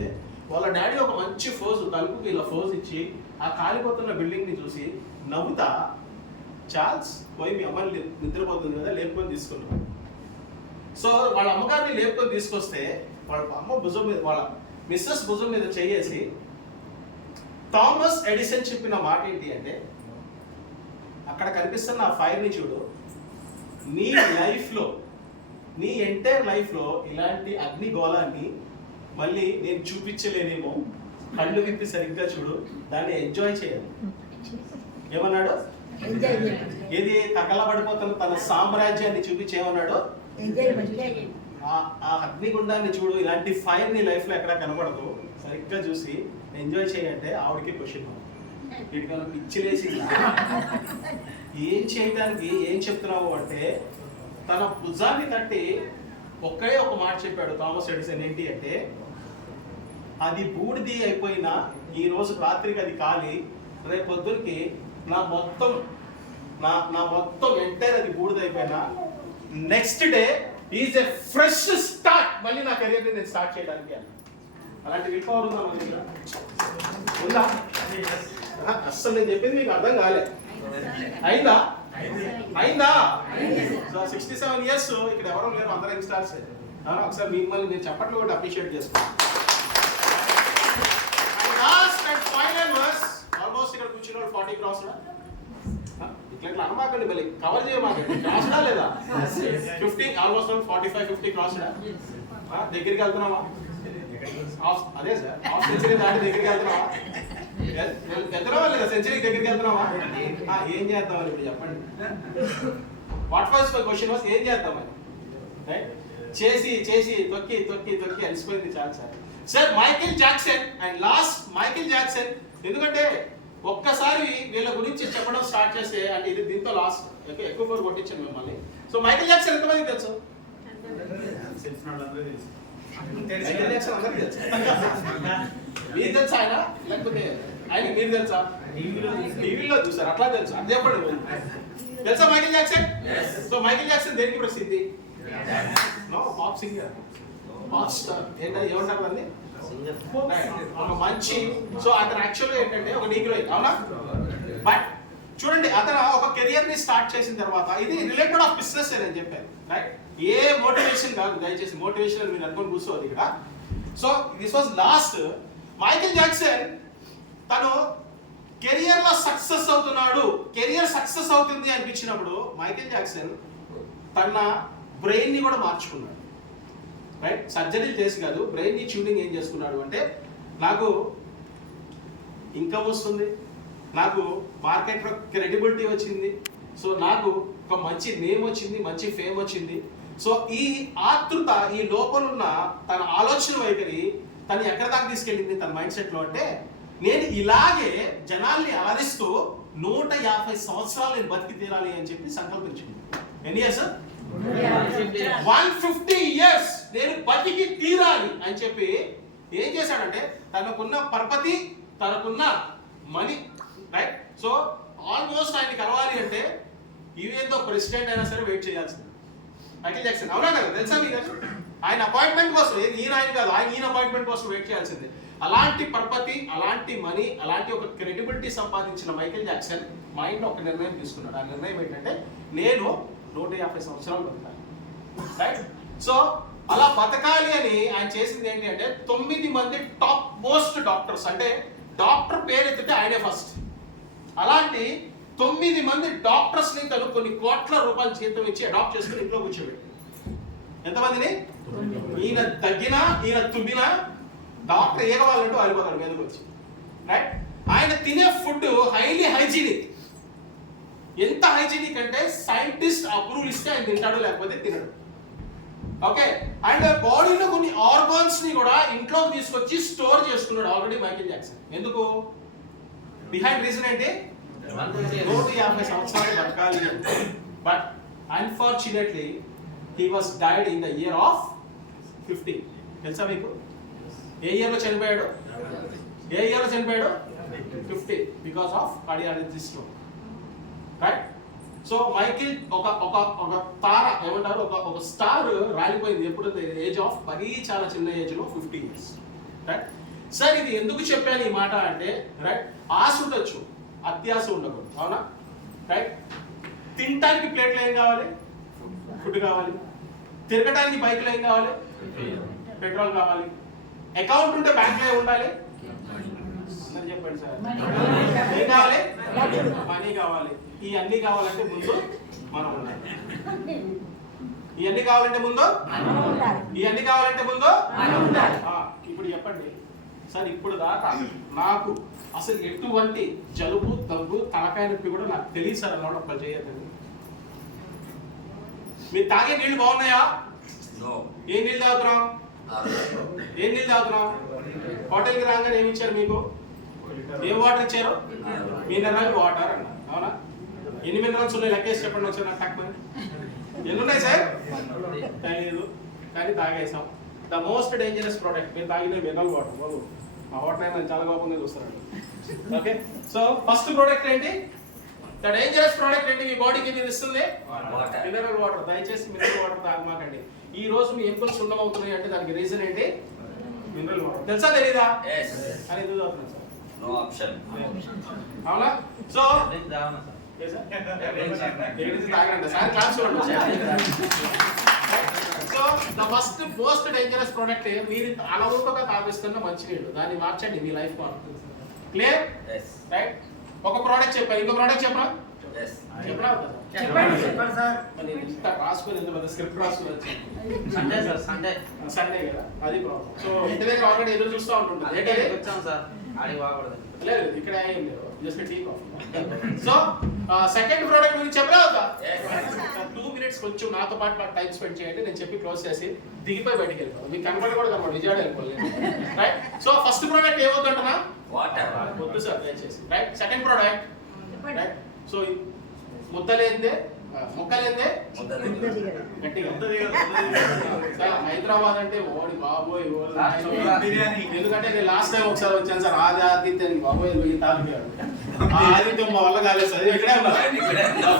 వాళ్ళ డాడీ ఒక మంచి ఫోజ్ తలుపుకి ఇలా ఫోజ్ ఇచ్చి ఆ కాలిపోతున్న బిల్డింగ్ ని చూసి నవ్వుతా, చార్ల్స్ పోయి మీ అమ్మని నిద్రపోతుంది కదా లేపుకొని తీసుకున్నాడు. సో వాళ్ళ అమ్మగారిని లేపుకొని తీసుకొస్తే వాళ్ళ అమ్మ భుజం మీద, వాళ్ళ మిస్సెస్ భుజం మీద చేయేసి థామస్ ఎడిసన్ చెప్పిన మాట ఏంటి అంటే, అక్కడ కనిపిస్తున్న ఆ ఫైర్ ని చూడు, నీ లైఫ్లో నీ ఎంటైర్ లైఫ్లో ఇలాంటి అగ్నిగోళాన్ని మళ్ళీ నేను చూపించలేనేమో, కళ్ళు విప్పి సరిగ్గా చూడు, దాన్ని ఎంజాయ్ చేయాలి. ఏమన్నాడు? ఏది తగలబడిపోతున్న తన సామ్రాజ్యాన్ని చూపించేమన్నాడు? ఆ అగ్నిగుండాన్ని చూడు, ఇలాంటి ఫైర్ నీ లైఫ్లో ఎక్కడ కనబడదు, సరిగ్గా చూసి ఎంజాయ్ చేయంటే ఆవిడకి క్వశ్చన్ వీటికన్నా పిచ్చిలేసింది. ఏం చేయడానికి ఏం చెప్తున్నావు అంటే, తన భుజాన్ని తట్టి ఒకే ఒక మాట చెప్పాడు థామస్ ఎడిసన్. ఏంటి అంటే, అది బూడిది అయిపోయినా ఈ రోజు రాత్రికి అది కాలి, రేపు పొద్దురికి నా మొత్తం ఎంటైర్ అది బూడిద అయిపోయినా next day is a fresh start, మళ్ళీ నా కెరీర్ ని నేను స్టార్ట్ చేయడానికి. అలాంటి విల్పవర్ ఉందా మన దగ్గర? ఉందా? అస్సలు నేను చెప్పింది మీకు అర్థం కాలే. అయిందా? సో 67 years ఇక్కడ ఎవరో లేరు, అందరూ యంగ్స్టర్స్. ఒకసారి మిమ్మల్ని నేను చెప్పట్లు కూడా అప్రిషియేట్ చేసుకున్నాను. Last and final verse, almost ఇక్కడ కూర్చున్న వాళ్ళు 40 క్రాస్ ఇట్లా అనమాకండి, మళ్ళీ కవర్ చేయమాకండి. క్రాస్డా లేదా? 50, ఆల్మోస్ట్ 45-50 క్రాస్డా. దగ్గరికి వెళ్తున్నావా? అదే సార్, హాఫ్ సెంచరీ దాటి దగ్గరికి వెళ్తున్నావా? వెళ్తున్నావా లేదా? సెంచరీ దగ్గరికి వెళ్తున్నావా? ఏం చేద్దామని ఇప్పుడు చెప్పండి. What was my question was, ఏం చేద్దామని? రైట్? చేసి తొక్కి అలసిపోయింది చాలా sir. Michael Jackson and last Michael Jackson. ఎందుకంటే ఒక్కసారి వీళ్ళ గురించి చెప్పడం స్టార్ట్ చేస్తే అంటే ఇది దీంతో లాస్ట్ ఎక్కువ కోరు కొట్టించాను మిమ్మల్ని. సో మైకేల్ జాక్సన్ ఎంతమందికి తెలుసు? మైకేల్ జాక్సన్ అందరికీ తెలుసు. మీరు తెలుసా ఆయన, లేకపోతే ఆయన మీరు తెలుసా? టీవీలో చూసారు, అట్లా తెలుసు. అది చెప్పండి, తెలుసా Michael Jackson? So Michael Jackson దేనికి ప్రసిద్ధి? Pop singer, pop star. ఏమంటారు అండి? ఒక మంచి. సో అతను యాక్చువల్గా ఏంటంటే ఒక నీగ్రోయిన్, అవునా? బట్ చూడండి, అతను ఒక కెరియర్ ని స్టార్ట్ చేసిన తర్వాత, ఇది రిలేటెడ్ ఆఫ్ బిజినెస్ అని చెప్పారు. రైట్? ఏ మోటివేషన్ కాదు, దయచేసి మోటివేషన్ మీరు అనుకొని కూర్చోవద్దు ఇక్కడ. So this was last. Michael Jackson తను కెరియర్ లో సక్సెస్ అవుతున్నాడు, కెరియర్ సక్సెస్ అవుతుంది అనిపించినప్పుడు మైకేల్ జాక్సన్ తన బ్రెయిన్ ని కూడా మార్చుకున్నాడు. రైట్? సర్జరీలు చేసి కాదు, బ్రెయిన్ ని ట్యూనింగ్ ఏం చేసుకున్నాడు అంటే, నాకు ఇన్కమ్ వస్తుంది, నాకు మార్కెట్లో క్రెడిబిలిటీ వచ్చింది, సో నాకు ఒక మంచి నేమ్ వచ్చింది, మంచి ఫేమ్ వచ్చింది. సో ఈ ఆతృత, ఈ లోపల ఉన్న తన ఆలోచన వైఖరి తను ఎక్కడ దాకా తీసుకెళ్ళింది తన మైండ్ సెట్ లో అంటే, నేను ఇలాగే జనాల్ని అలరిస్తూ 150 సంవత్సరాలు నేను బతికి తీరాలి అని చెప్పి సంకల్పించింది. ఎన్ని ఇయర్స్? 150 years నేను బతికి తీరాలి అని చెప్పి ఏం చేశాడంటే తనకున్న పరపతి, తనకున్న మనీ, రైట్? సో ఆల్మోస్ట్ ఆయన కలవాలి అంటే ఈవెన్ దో ప్రెసిడెంట్ అయినా సరే వెయిట్ చేయాల్సింది. మైకేల్ జాక్సన్ అవునా కదా, తెలుసా మీకు? ఆయన అపాయింట్మెంట్ కోసం, ఈయన కాదు, ఈయన అపాయింట్మెంట్ కోసం వెయిట్ చేయాల్సిందే. అలాంటి పరపతి, అలాంటి మనీ, అలాంటి ఒక క్రెడిబిలిటీ సంపాదించిన మైకేల్ జాక్సన్ మైండ్ ఒక నిర్ణయం తీసుకున్నాడు. ఆ నిర్ణయం ఏంటంటే నేను 150 సంవత్సరాలు బతకాలి, రైట్? సో అలా బతకాలి అని ఆయన చేసింది ఏంటి అంటే 9 మంది టాప్ మోస్ట్ డాక్టర్స్, అంటే డాక్టర్ పేరు ఎత్తితే ఆయనే ఫస్ట్. అలాంటి 9 మంది డాక్టర్స్ ని తను కొన్ని కోట్ల రూపాయల జీతం ఇచ్చి అడాప్ట్ చేసుకుని ఇంట్లో కూర్చోబెట్టి, ఎంతమందిని? ఈయన తగ్గినా, ఈయన తుమ్మినా డాక్టర్ ఏ కావాలంటూ వారిపోతాడు మీదకి వచ్చి, రైట్? ఆయన తినే ఫుడ్ హైలీ హైజీనిక్. ఎంత హైజీనిక్ అంటే సైంటిస్ట్ అప్రూవల్ ఇస్తే ఆయన తింటాడు, లేకపోతే తినడు. ఓకే, అండ్ బాడీలో కొన్ని ఆర్గాన్స్ ని కూడా ఇంట్లోకి తీసుకొచ్చి స్టోర్ చేసుకున్నాడు ఆల్రెడీ మైకేల్ జాక్సన్. ఎందుకు? బిహైండ్ రీజన్ ఏంటి? 150 సంవత్సరాలు బతకాలి. But unfortunately he was died in the year of 50. తెలుసా మీకు? ఏ ఇయర్ లో చనిపోయాడు? 50, because of cardiology stroke, right? So Michael ఒక తార, ఏమంటారు, ఒక స్టార్ రాలిపోయింది ఎప్పుడు? ఏజ్ ఆఫ్ మరీ చాలా చిన్న ఏజ్ లో 50 years, రైట్? సార్ ఇది ఎందుకు చెప్పాను ఈ మాట అంటే, రైట్, ఆశ ఉండొచ్చు, అత్యాశ ఉండకూడదు, అవునా? రైట్? తినటానికి ప్లేట్లు ఏం కావాలి? ఫుడ్ కావాలి. తిరగటానికి బైక్లో ఏం కావాలి? పెట్రోల్ కావాలి. అకౌంట్ ఉంటే బ్యాంక్లో ఏం ఉండాలి? చెప్పండి సార్, ఏం కావాలి? మనీ కావాలి. ఈ అన్ని కావాలంటే ముందు మనం ఉండాలి. ఇవన్నీ కావాలంటే ముందు ఇప్పుడు చెప్పండి సార్, ఇప్పుడు దాకా నాకు అసలు ఎటువంటి జలుబు, దగ్గు, తలకాయ నొప్పి కూడా నాకు తెలియదు సార్ అన్నమాట. ఒక్క చేయద్దండి. మీరు తాగే నీళ్ళు బాగున్నాయా? ఏం నీళ్ళు తాగుతున్నాం? హోటల్కి రాగానే ఏమి ఇచ్చారు మీకు? ఏం వాటర్ ఇచ్చారు? మినరల్ వాటర్ అన్నారు, అవునా? ఎన్ని మినరల్స్ ఉన్నాయి లెక్కేసి చెప్పండి వచ్చారు నాకు తక్కువ. ఎన్ని ఉన్నాయి సార్? తెలియదు, కానీ తాగేసాం. ద మోస్ట్ డేంజరస్ ప్రోడక్ట్ మీరు తాగిన మినరల్ వాటర్. బాబు ఆ వాటర్ అయినా చాలా కోపంగా చూస్తారండి. ఓకే, సో ఫస్ట్ ప్రోడక్ట్ ఏంటి? ద డేంజరస్ ప్రోడక్ట్ ఏంటి? మీ బాడీకి ఇది ఇస్తుంది మినరల్ వాటర్. దయచేసి మినరల్ వాటర్ తాగమాకండి. ఈ రోజు మీ ఎముకలు సున్నం అవుతున్నాయి అంటే దానికి రీజన్ ఏంటి? Mineral water. తెలుసా తెలీదా? అని ఎందుకు తాగుతున్నాం సార్? No option. అవునా? So so the first most dangerous product మీరు అలవోకగా తాగిస్తున్న మంచినీళ్ళు. దాన్ని మార్చండి, మీ లైఫ్ మారుతుంది. క్లియర్? రైట్. ఒక ప్రోడక్ట్ చెప్పాను, ఇంకో ప్రోడక్ట్ చెప్పరా? చెప్పండి సార్. ఇంత రాసుకొని ఎంత పెద్ద స్క్రిప్ట్ రాసుకొని వచ్చింది. సండే కదా, అది ప్రాబ్లం. సో ఇంటి దగ్గర ఆల్రెడీ ఎదురు చూస్తూ ఉంటుంది. వచ్చాం సార్, ఆడి బాగూడదు. లేదు, ఇక్కడ ఏం లేదు, just tea coffee. So second product గురించి చెప్పరా వద్దా? 2 minutes కొంచెం నాతో పాటు టైం స్పెండ్ చేయండి. నేను చెప్పి క్లోజ్ చేసి దిగిపోయి బయటికి వెళ్ళిపోవాలి. మీకు కనబడి కూడా కనబడి విజయాడ వెళ్ళిపోవాలి, రైట్? సో ఫస్ట్ ప్రోడక్ట్ ఏమవుతుంటున్నా? వాటర్. వద్దు సార్ దయచేసి, right? Second product, right? So ముద్దలేందే మొక్కలేందే గట్టిగా. హైదరాబాద్ అంటే ఓడి బాబోయ్ బిర్యానీ. ఎందుకంటే నేను లాస్ట్ టైం ఒకసారి వచ్చాను సార్, ఆది ఆదిత్యం బాబోయ్ వెయ్యి తాలిపోయాడు. ఆదిత్యం మా వల్ల కాలేదు సార్. ఇక్కడే ఉన్నారు,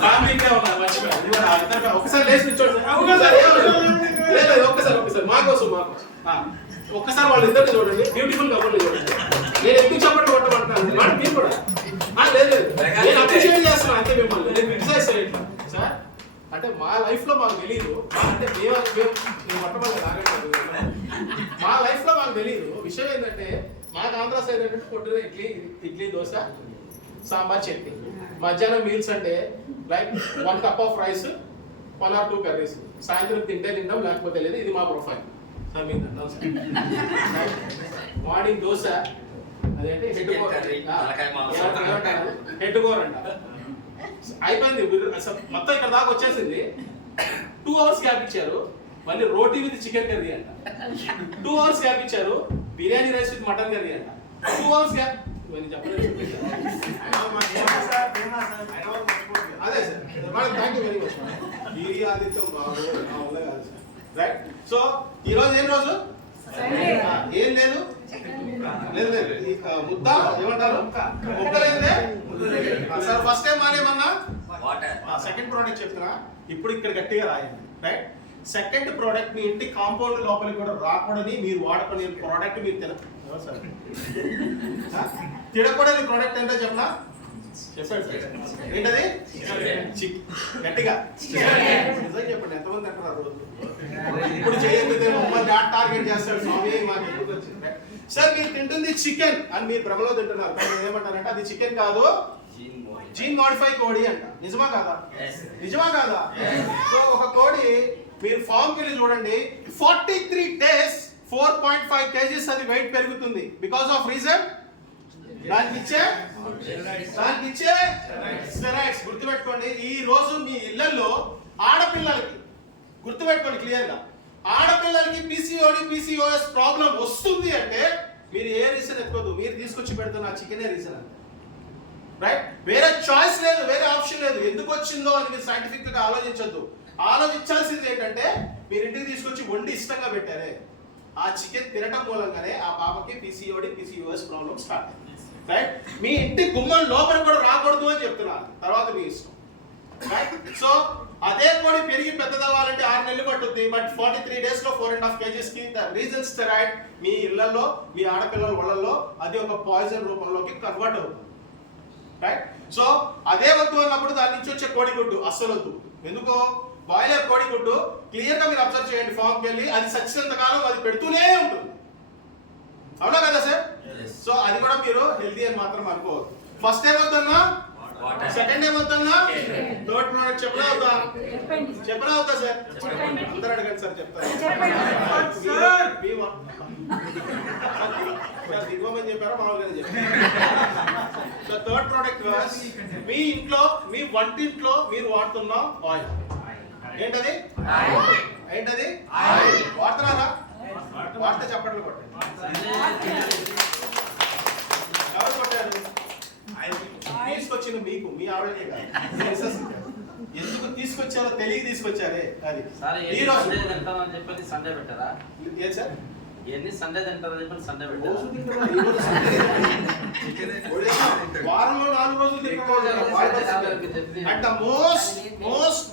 ఫ్యామిలీ ఇక్కడే ఉన్నారు. మర్చిపోయారు. ఒకసారి లేచి కూర్చోండి సార్. ఒక్కసారి మాకోసం ఒక్కసారి వాళ్ళు ఇద్దరిని చూడండి, బ్యూటిఫుల్ కబుర్లు చూడండి. నేను ఎందుకు చెప్పండి కొట్టమంటున్నాను మేడం, మీరు కూడా లేదు నేను అప్రిషియేట్ చేస్తున్నాను అంతే మిమ్మల్ని. నేను క్రిటిసైజ్ చేయట్లేదు సార్. అంటే మా లైఫ్ లో మాకు తెలియదు, అంటే మా లైఫ్ లో మాకు తెలియదు. విషయం ఏంటంటే మాకు ఆంధ్ర సైడ్ అంటే పొద్దున ఇడ్లీ దోశ సాంబార్ చట్నీ. మధ్యాహ్నం మీల్స్ అంటే like 1 cup of rice, 1 or 2 curries. సాయంత్రం తింటాం, లేకపోతే లేదు. ఇది మా ప్రొఫైల్ సార్. మీరు మార్నింగ్ దోశ, అదేంటి హెడ్ కూర అంట. అయిపోయింది మొత్తం, ఇక్కడ దాకా వచ్చేసింది. 2 hours గ్యాప్ ఇచ్చారు. మళ్ళీ రోటీ విత్ చికెన్ కర్రీ అంట. 2 hours గ్యాప్ ఇచ్చారు. Biryani rice with mutton curry అంట. 2 hours గ్యాప్. అదే sir, thank you very much. ఈ ఆదిత్యం బాబు కాదు సార్, రైట్? సో ఈ రోజు ఏం రోజు? ఏం లేదు, లేదు లేదు ఈ, ముద్ద ఏమంటారు ముక్క లేదులే సార్ ఫస్ట్ టైం మానేమన్నా వాటర్. సెకండ్ ప్రోడక్ట్ చెప్తున్నా ఇప్పుడు ఇక్కడ గట్టిగా రాయండి రైట్ సెకండ్ ప్రోడక్ట్ మీ ఇంటి కాంపౌండ్ లోపలికి కూడా రాకూడని మీరు వాడుకునే ప్రోడక్ట్ మీరు తినకూడని ప్రోడక్ట్ ఏంటో చెప్పనా చెప్పండి సార్ ఏంటది గట్టిగా నిజం చెప్పండి ఎంతమంది అంటారు రోజు ఇప్పుడు చేయకపోతే మమ్మల్ని టార్గెట్ చేస్తాడు స్వామి మాకు ఎందుకు వచ్చింది సార్ మీరు తింటుంది చికెన్ అని మీరు భ్రమలో తింటున్నారు కానీ ఏమంటారంటే అది చికెన్ కాదు జీన్ మోడిఫై కోడి అంట నిజమా కాదా నిజమా కాదా సో ఒక కోడి మీరు ఫామ్ కి వెళ్ళి చూడండి 43 days 4.5 kgs అది వెయిట్ పెరుగుతుంది బికాస్ ఆఫ్ రీజన్ దానికి ఇచ్చే స్టెరాయిడ్స్ గుర్తుపెట్టుకోండి ఈ రోజు మీ ఇళ్లలో ఆడపిల్లలకి గుర్తుపెట్టుకోండి క్లియర్ గా ఆడపిల్లలకి PCOS ప్రాబ్లం వస్తుంది అంటే మీరు ఏ రీజన్ ఎత్తుకోదు మీరు తీసుకొచ్చి పెడుతున్న చికెనే రీజన్ అంతే రైట్ వేరే చాయిస్ లేదు వేరే ఆప్షన్ లేదు ఎందుకు వచ్చిందో అని మీరు సైంటిఫిక్ గా ఆలోచించొద్దు ఆలోచించాల్సింది ఏంటంటే మీరు ఇంటికి తీసుకొచ్చి వండి ఇష్టంగా పెట్టారే ఆ చికెన్ తినటం మూలంగానే ఆ పాపకి PCOS ప్రాబ్లం స్టార్ట్ అయింది రైట్ మీ ఇంటి గుమ్మం లోపల కూడా రాకూడదు అని చెప్తున్నారు తర్వాత మీ ఇష్టం రైట్ సో అదే కోడి పెరిగి పెద్దదవ్వాలంటే 6 నెలలు పట్టుద్ది బట్ 43 days లో 4.5 kgs కి ద రీజన్ స్టెరాయిడ్ మీ ఇళ్లలో మీ ఆడపిల్లల ఒళ్ళల్లో అది ఒక పాయిజన్ రూపంలోకి కన్వర్ట్ అవుతుంది రైట్ సో అదే వద్దు అన్నప్పుడు దాని నుంచి వచ్చే కోడిగుడ్డు అస్సలు వద్దు ఎందుకో బాయిలర్ కోడిగుడ్డు క్లియర్ గా మీరు అబ్జర్వ్ చేయండి ఫామ్ కి వెళ్ళి అది సచ్చినంత కాలం అది పెడుతూనే ఉంటుంది అవునా కదా సార్ సో అది కూడా మీరు హెల్తీ అని మాత్రం అనుకోవద్దు ఫస్ట్ ఏం వద్దన్నా సెకండ్ ఏం వద్దన్నా థర్డ్ ప్రోడక్ట్ చెప్పనా అవుతా సార్ అందరూ అడగండి సార్ చెప్తారు దిగమని చెప్పారా మామూలుగానే చెప్పారు సో థర్డ్ ప్రోడక్ట్ మీ ఇంట్లో మీ వంటింట్లో మీరు వాడుతున్న ఆయిల్ ఏంటది వాడుతున్నారా వాడితే చప్పట్లు కొట్టండి ఎవరు కొట్టారు తీసుకొచ్చింది మీకు మీ ఆవిడనే కాదు ఎందుకు తీసుకొచ్చారో తెలియక తీసుకొచ్చారే అది ఈ రోజు చెప్పి సండే పెట్టారా ఏం సార్ ఎన్ని సండే తింటారని చెప్పి సండే పెట్టారా వారంలో 4 రోజులు తింటారు and the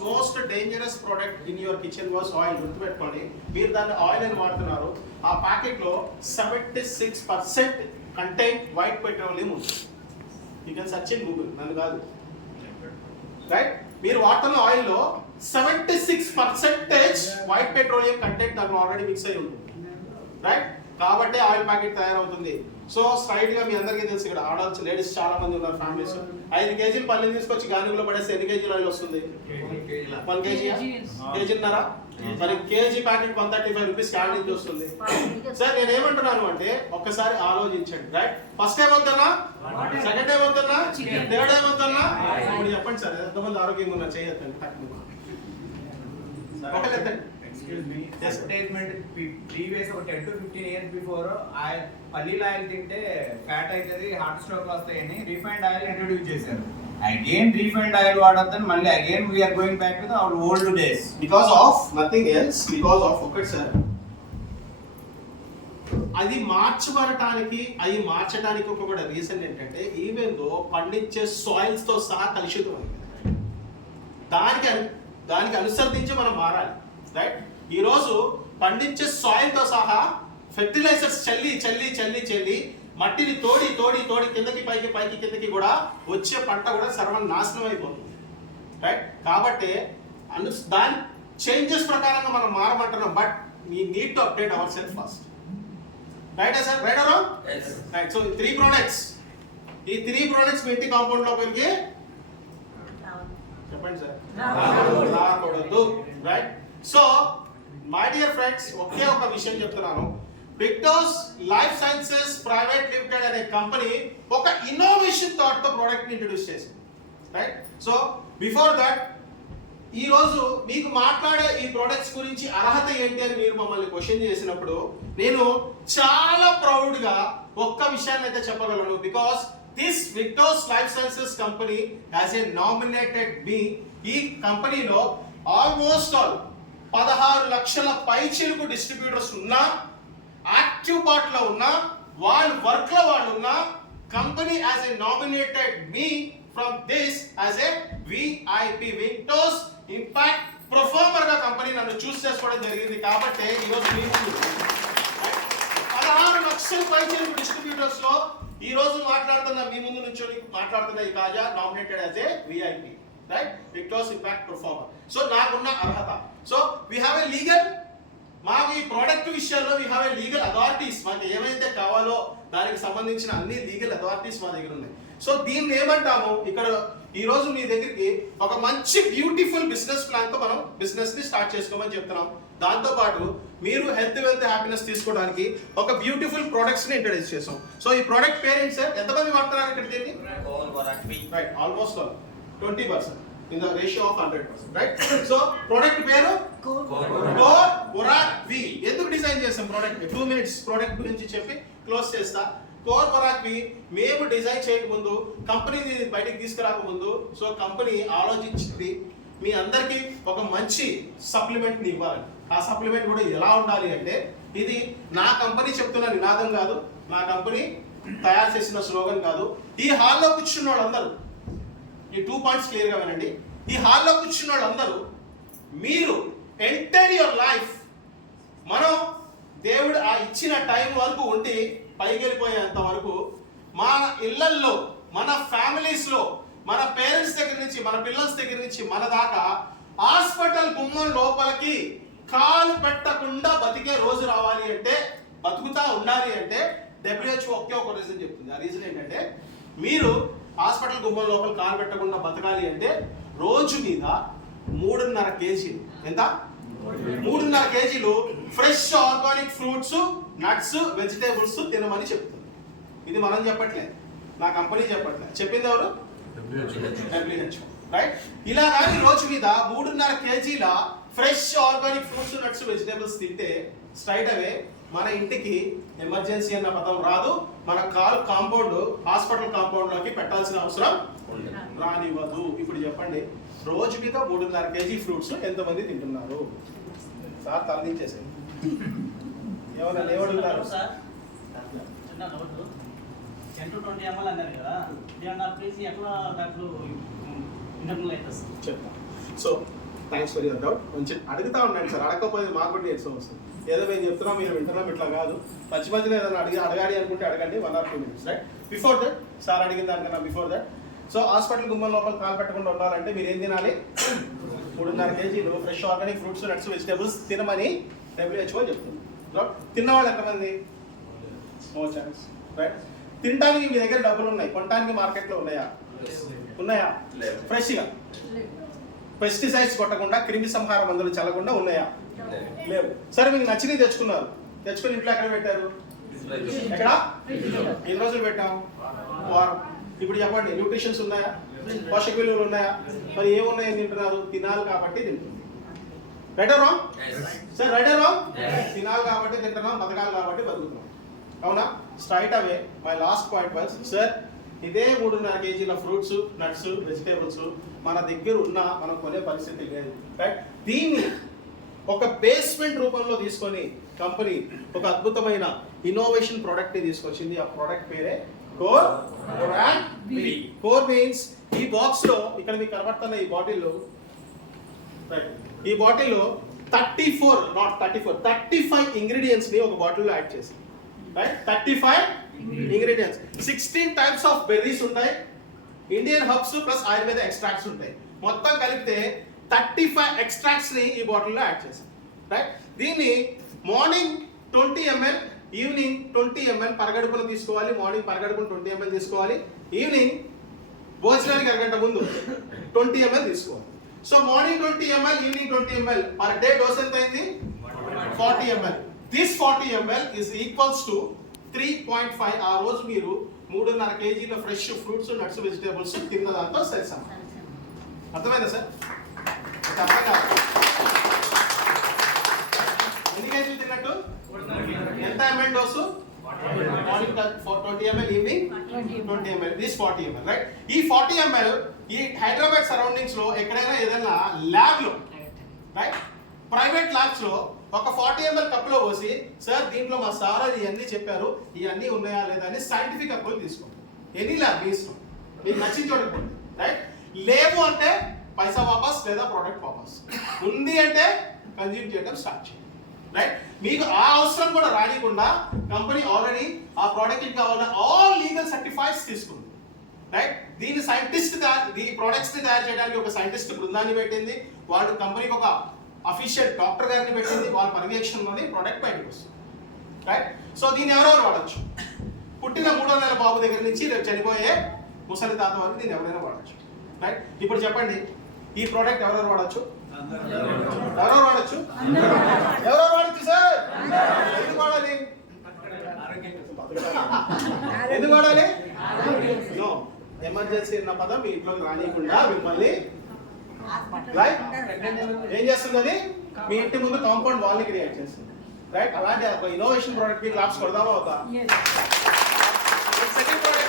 most dangerous product in your kitchen was oil గుర్తుపెట్టుకోండి మీరు దాన్ని ఆయిల్ అని వాడుతున్నారు ఆ ప్యాకెట్ లో 76% కంటైన్ వైట్ పెట్రోలియం ఉంది you can search in Google నన్ను కాదు రైట్ మీరు వాడుతున్న ఆయిల్ లో 76% వైట్ పెట్రోలియం కంటెంట్ దాంట్లో ఆల్రెడీ మిక్స్ అయి ఉంటుంది రైట్ కాబట్టి ఆయిల్ ప్యాకెట్ తయారవుతుంది సో స్ట్రైట్ గా మీ అందరికీ తెలుసు ఇక్కడ ఆడవాళ్ళు లేడీస్ చాలా మంది ఉన్నారు ఫ్యామిలీస్ 5 kg పల్లీలు తీసుకొచ్చి గానుగులో పడేస్తే ఎన్ని kg ఆయిల్ వస్తుంది 1 kg కేజీన్నరా మరి కేజీ ప్యాకెట్ 135 రూపీస్ క్యాన్ నుంచి వస్తుంది సార్ నేను ఏమంటున్నాను అంటే ఒక్కసారి ఆలోచించండి రైట్ ఫస్ట్ ఏమవుతున్నా సెకండ్ ఏమవుతున్నా థర్డ్ ఏమవుతున్నా ఇప్పుడు చెప్పండి సార్ ఎంతమంది ఆరోగ్యంగా ఉన్నారు చేయొద్దండి ఒకళ్ళు ఎత్తండి Excuse me. Advertisement previous 10 to 15 years before పల్లీల ఆయిల్ తింటే ఫ్యాట్ అవుతుంది హార్ట్ స్ట్రోక్ వస్తాయని రిఫైండ్ ఆయిల్ ఇంట్రొడ్యూస్ చేశారు అగైన్ రిఫైండ్ ఆయిల్ వాడొద్దని మళ్ళీ again we're going back to our old days because of nothing else because of ఒకటి సార్ అది మార్చడానికి ఒక రీజన్ ఏంటంటే ఈవెన్ దో పండించే సాయిల్స్ తో సహా కలుషితం దానికి అనుసరించి మనం మారాలి రైట్ ఈ రోజు పండించే సాయిల్ తో సహా ఫెర్టిలైజర్స్ చల్లి మట్టిని తోడి కిందకి పైకి కిందకి కూడా వచ్చే పంట కూడా సర్వనాశనం అయిపోతుంది రైట్ కాబట్టి దాని చేంజెస్ ప్రకారంగా మనం మారమంటున్నాం but we need to update our self first right sir right or right so 3 products ఈ 3 ప్రొడక్ట్స్ మీ ఇంటి కాంపౌండ్ లోపలికి చెప్పండి సార్ రాకూడదు right so my dear friends ఒకే ఒక విషయం చెప్తున్నాను Victos life sciences private limited అనే కంపెనీ ఒక ఇన్నోవేషన్ థాట్ తో ప్రోడక్ట్ ని ఇంట్రొడ్యూస్ చేసింది రైట్ సో బిఫోర్ దట్ ఈ రోజు మీకు మాట్లాడే ఈ ప్రొడక్ట్స్ గురించి అర్హత ఏంటి అని మీరు మమ్మల్ని క్వశ్చన్ చేసినప్పుడు నేను చాలా ప్రౌడ్ గా ఒక్క విషయాన్ని అయితే చెప్పగలను because this Victos life sciences company has a nominated me ఈ కంపెనీలో ఆల్మోస్ట్ ఆల్ 16 లక్షల పైచిలుకు డిస్ట్రిబ్యూటర్స్ ఉన్నా యాక్టివ్ పార్ట్ లో ఉన్న వాళ్ళ వర్క్ లో వాళ్ళు ఉన్న company as a nominated me from this as a VIP windows impact performer గా కంపెనీ నన్ను చూస్ చేసుకోవడం జరిగింది. కాబట్టి ఈరోజు మీ ముందు 16 లక్షల పైచలకు డిస్ట్రిబ్యూటర్స్ లో ఈ రోజు మాట్లాడుతున్న మీ ముందు నుంచి మాట్లాడుతున్న ఈ Khaja nominated as a VIP, right? Windows impact performer. So నాకున్న అర్హత. So we have a legal, మాకు ఈ ప్రోడక్ట్ విషయాల్లో we have a legal authorities. మాకు ఏమైతే కావాలో దానికి సంబంధించిన అన్ని లీగల్ అథారిటీస్ మా దగ్గర ఉన్నాయి. సో దీన్ని ఏమంటాము, ఇక్కడ ఈ రోజు మీ దగ్గరికి ఒక మంచి బ్యూటిఫుల్ బిజినెస్ ప్లాన్ తో మనం బిజినెస్ ని స్టార్ట్ చేసుకోమని చెప్తున్నాం. దాంతో పాటు మీరు హెల్త్ వెల్త్ హ్యాపీనెస్ తీసుకోవడానికి ఒక బ్యూటిఫుల్ ప్రొడక్ట్స్ ని ఇంట్రడ్యూస్ చేసాం. సో ఈ ప్రొడక్ట్ పేరు ఏంటి సార్? ఎంతమంది వాడుతున్నారు ఇక్కడ దీన్ని? Right, almost 20% in the ratio of 100%, right? So product పేరు కోర్ బొరాక్ వి. ఎందుకు డిజైన్ చేసాం ప్రోడక్ట్? 2 minutes ప్రోడక్ట్ గురించి చెప్పి క్లోజ్ చేస్తా. కోర్ బొరాక్ వి మేము డిజైన్ చేయకముందు, కంపెనీని బయటికి తీసుకురాకముందు, సో కంపెనీ ఆలోచించింది మీ అందరికీ ఒక మంచి సప్లిమెంట్ ని ఇవ్వాలి. ఆ సప్లిమెంట్ కూడా ఎలా ఉండాలి అంటే, ఇది నా కంపెనీ చెప్తున్న నినాదం కాదు, నా కంపెనీ తయారు చేసిన స్లోగన్ కాదు. ఈ హాల్లో కూర్చున్న వాళ్ళందరూ ఈ 2 పాయింట్స్ క్లియర్ గా వినండి. ఈ హాల్లో కూర్చున్న వాళ్ళందరూ మీరు ఎంటైర్ యువర్ లైఫ్ మనం దేవుడు ఆ ఇచ్చిన టైం వరకు ఉండి పైకి వెళ్ళిపోయేంత వరకు మన ఇళ్లల్లో, మన ఫ్యామిలీస్ లో, మన పేరెంట్స్ దగ్గర నుంచి, మన పిల్లల దగ్గర నుంచి మన దాకా హాస్పిటల్ గుమ్మం లోపలికి కాలు పెట్టకుండా బతికే రోజు రావాలి అంటే, బతుకుతా ఉండాలి అంటే WHO ఒకే ఒక రీజన్ చెప్తుంది. ఆ రీజన్ ఏంటంటే, మీరు హాస్పిటల్ గుమ్మం లోపల కాలు పెట్టకుండా బతకాలి అంటే రోజు మీద 3.5 కేజీలు, ఎంత? 3.5 కేజీలు fresh organic fruits, nuts, vegetables తినమని చెప్తుంది. ఇది మనం చెప్పట్లేదు, నా కంపెనీ చెప్పట్లేదు. చెప్పింది ఎవరు? WHO, right? ఇలా కానీ రోజు మీద 3.5 కేజీల fresh organic fruits, nuts, vegetables తింటే స్ట్రైట్ అవే మన ఇంటికి ఎమర్జెన్సీ అన్న పదం రాదు. మన కాంపౌండ్, హాస్పిటల్ కాంపౌండ్ లోకి పెట్టాల్సిన అవసరం రానివ్వదు. ఇప్పుడు చెప్పండి, రోజు మీద 3.5 కేజీ ఫ్రూట్స్ ఎంతమంది తింటున్నారు? సార్ తలదించేసేది ఏమన్నా లేవడుగుతారు? 10 to 20 ml అన్నారు కదా, 3.5 kg ఎట్లా దాంట్లో ఇంటర్నల్ అవుతుంది సార్? చెప్తాను. So thanks for your doubt. మంచి అడుగుతా ఉండండి సార్, అడగకపోతే మాకు కూడా నేర్చుకో వస్తుంది. ఏదో మేము చెప్తున్నాం, మీరు వింటున్నాం, ఇట్లా కాదు. మధ్య మధ్యలో ఏదైనా అడగాలి అనుకుంటే అడగండి. 1 or 2 minutes, right? Before that, sir అడిగిన దానికన్నా బిఫోర్ దట్, సో హాస్పిటల్ గుమ్మం లోపల కాలు పెట్టకుండా ఉండాలంటే మీరు ఏం తినాలి? 3.5 కేజీలు fresh organic fruits, nuts, vegetables తినమని WHO చెప్తుంది. తిన్నవాళ్ళు ఎంతమంది? No chance, right? తినడానికి మీ దగ్గర డబ్బులు ఉన్నాయి, కొనడానికి మార్కెట్లో ఉన్నాయా? ఉన్నాయా? ఫ్రెష్గా పెస్టిసైడ్స్ కొట్టకుండా, క్రిమి సంహార మందులు చల్లకుండా ఉన్నాయా? లేవు. సరే, మీకు నచ్చినవి తెచ్చుకున్నారు, తెచ్చుకుని ఇంట్లో ఎక్కడ పెట్టారు? ఎక్కడ? ఎన్ని రోజులు పెట్టాం? వారం. ఇప్పుడు చెప్పండి, న్యూట్రిషన్స్ ఉన్నాయా? పోషక విలువలు ఉన్నాయా? మరి ఏమున్నాయని తింటున్నారు? తినాలి కాబట్టి తింటున్నారు. Right or wrong? Sir, right or wrong? తినాలి కాబట్టి తింటున్నాం, బతకాలి కాబట్టి బతుకుతున్నాం. అవునా? Straight away my last point was, sir ఇదే 3.5 కేజీల ఫ్రూట్స్, నట్స్, వెజిటేబుల్స్ మన దగ్గర ఉన్న మనం కొనే పరిస్థితి లేదు, రైట్? దీన్ని ఒక బేస్మెంట్ రూపంలో తీసుకొని కంపెనీ ఒక అద్భుతమైన ఇన్నోవేషన్ ప్రోడక్ట్ ని తీసుకొచ్చింది. ఆ ప్రోడక్ట్ పేరే కోర్ బొరాక్ వి. కోర్ మీన్స్ ఈ బాక్స్ లో, ఇక్కడ మీకు కనబడుతున్న ఈ బాటిల్లో, రైట్, ఈ బాటిల్లో 35 ఇంగ్రీడియంట్స్ ని ఒక బాటిల్లో యాడ్ చేసి, రైట్? 35 ఇంగ్రీడియంట్స్, 16 టైప్స్ ఆఫ్ బెర్రీస్ ఉంటాయి, Indian herbs plus Ayurveda extracts ఉంటాయి. మొత్తం కలిపితే 35 ఎక్స్ట్రాక్ట్స్ ని ఈ బాటిల్లో యాడ్ చేసాం, రైట్? దీన్ని మార్నింగ్ 20 ml, ఈవినింగ్ 20 ml పరగడుపున తీసుకోవాలి. మార్నింగ్ పరగడుపున 20 ml తీసుకోవాలి, ఈవినింగ్ భోజనానికి అరగంట ముందు 20 ml తీసుకోవాలి. So morning 20 ml, evening 20 ml, per day dose ఎంత అయింది? 40 ml. This 40 ml is equals to 3.5. ఆ రోజు మీరు 3.5 కేజీల ఫ్రెష్ ఫ్రూట్స్, నట్స్, వెజిటేబుల్స్ తిన్న దాంతో సరిసమ. అర్థమైందా సార్? అర్థం కాదు. ఎన్ని కేజీలు తిన్నట్టు? ఎంత ml dose? Morning 20 ml, evening 20 ml. This 40 ml, right? ఈ 40 ml ఈ హైదరాబాద్ సరౌండింగ్స్ లో ఎక్కడైనా ఏదైనా ల్యాబ్ లో, రైట్, ప్రైవేట్ ల్యాబ్స్ లో ఒక 40 ml కప్లో పోసి సార్ దీంట్లో మా సార్ ఇవన్నీ చెప్పారు ఇవన్నీ ఉన్నాయా లేదా అని సైంటిఫిక్ అప్రూవల్ తీసుకోండి. ఎనీ ల్యాబ్ మీ ఇష్టం, మీకు నచ్చిన చూడకపోండి. రైట్, లేవు అంటే పైసా వాపస్ లేదా ప్రోడక్ట్ వాపస్, ఉంది అంటే కన్జ్యూమ్ చేయడం స్టార్ట్ చేయండి. రైట్, మీకు ఆ అవసరం కూడా రానికుండా కంపెనీ ఆల్రెడీ ఆ ప్రోడక్ట్కి కావాలన్న ఆల్ లీగల్ సర్టిఫైడ్స్ తీసుకుంది. రైట్, దీని సైంటిస్ట్ ఈ ప్రొడక్ట్స్ ని తయారు చేయడానికి ఒక సైంటిస్ట్ బృందాన్ని పెట్టింది, వాళ్ళు కంపెనీకి ఒక అఫీషియల్ డాక్టర్ గారిని పెట్టింది, వాళ్ళ పర్యవేక్షణలోనే ప్రోడక్ట్ బయటకు వస్తుంది. రైట్, సో దీన్ని ఎవరెవరు వాడచ్చు? పుట్టిన 3వ నెల బాబు దగ్గర నుంచి రేపు చనిపోయే ముసలి తాత వరకు దీన్ని ఎవరైనా వాడచ్చు. రైట్, ఇప్పుడు చెప్పండి ఈ ప్రోడక్ట్ ఎవరెవరు వాడచ్చు? ఎవరెవరు వాడచ్చు? ఎవరెవరు వాడచ్చు సార్? ఎందుకు వాడాలి? ఎందుకు వాడాలి? నో, ఎమర్జెన్సీ అన్న పదం మీ ఇంట్లోకి రానియకుండా మిమ్మల్ని రైట్ ఏం చేస్తుంది? అది మీ ఇంటి ముందు కాంపౌండ్ వాల్ ని క్రియేట్ చేస్తుంది. రైట్, అలాంటి ఒక ఇన్నోవేషన్ ప్రోడక్ట్ కి క్లాప్స్ కొడదామా? ఒక సెకండ్ ప్రోడక్ట్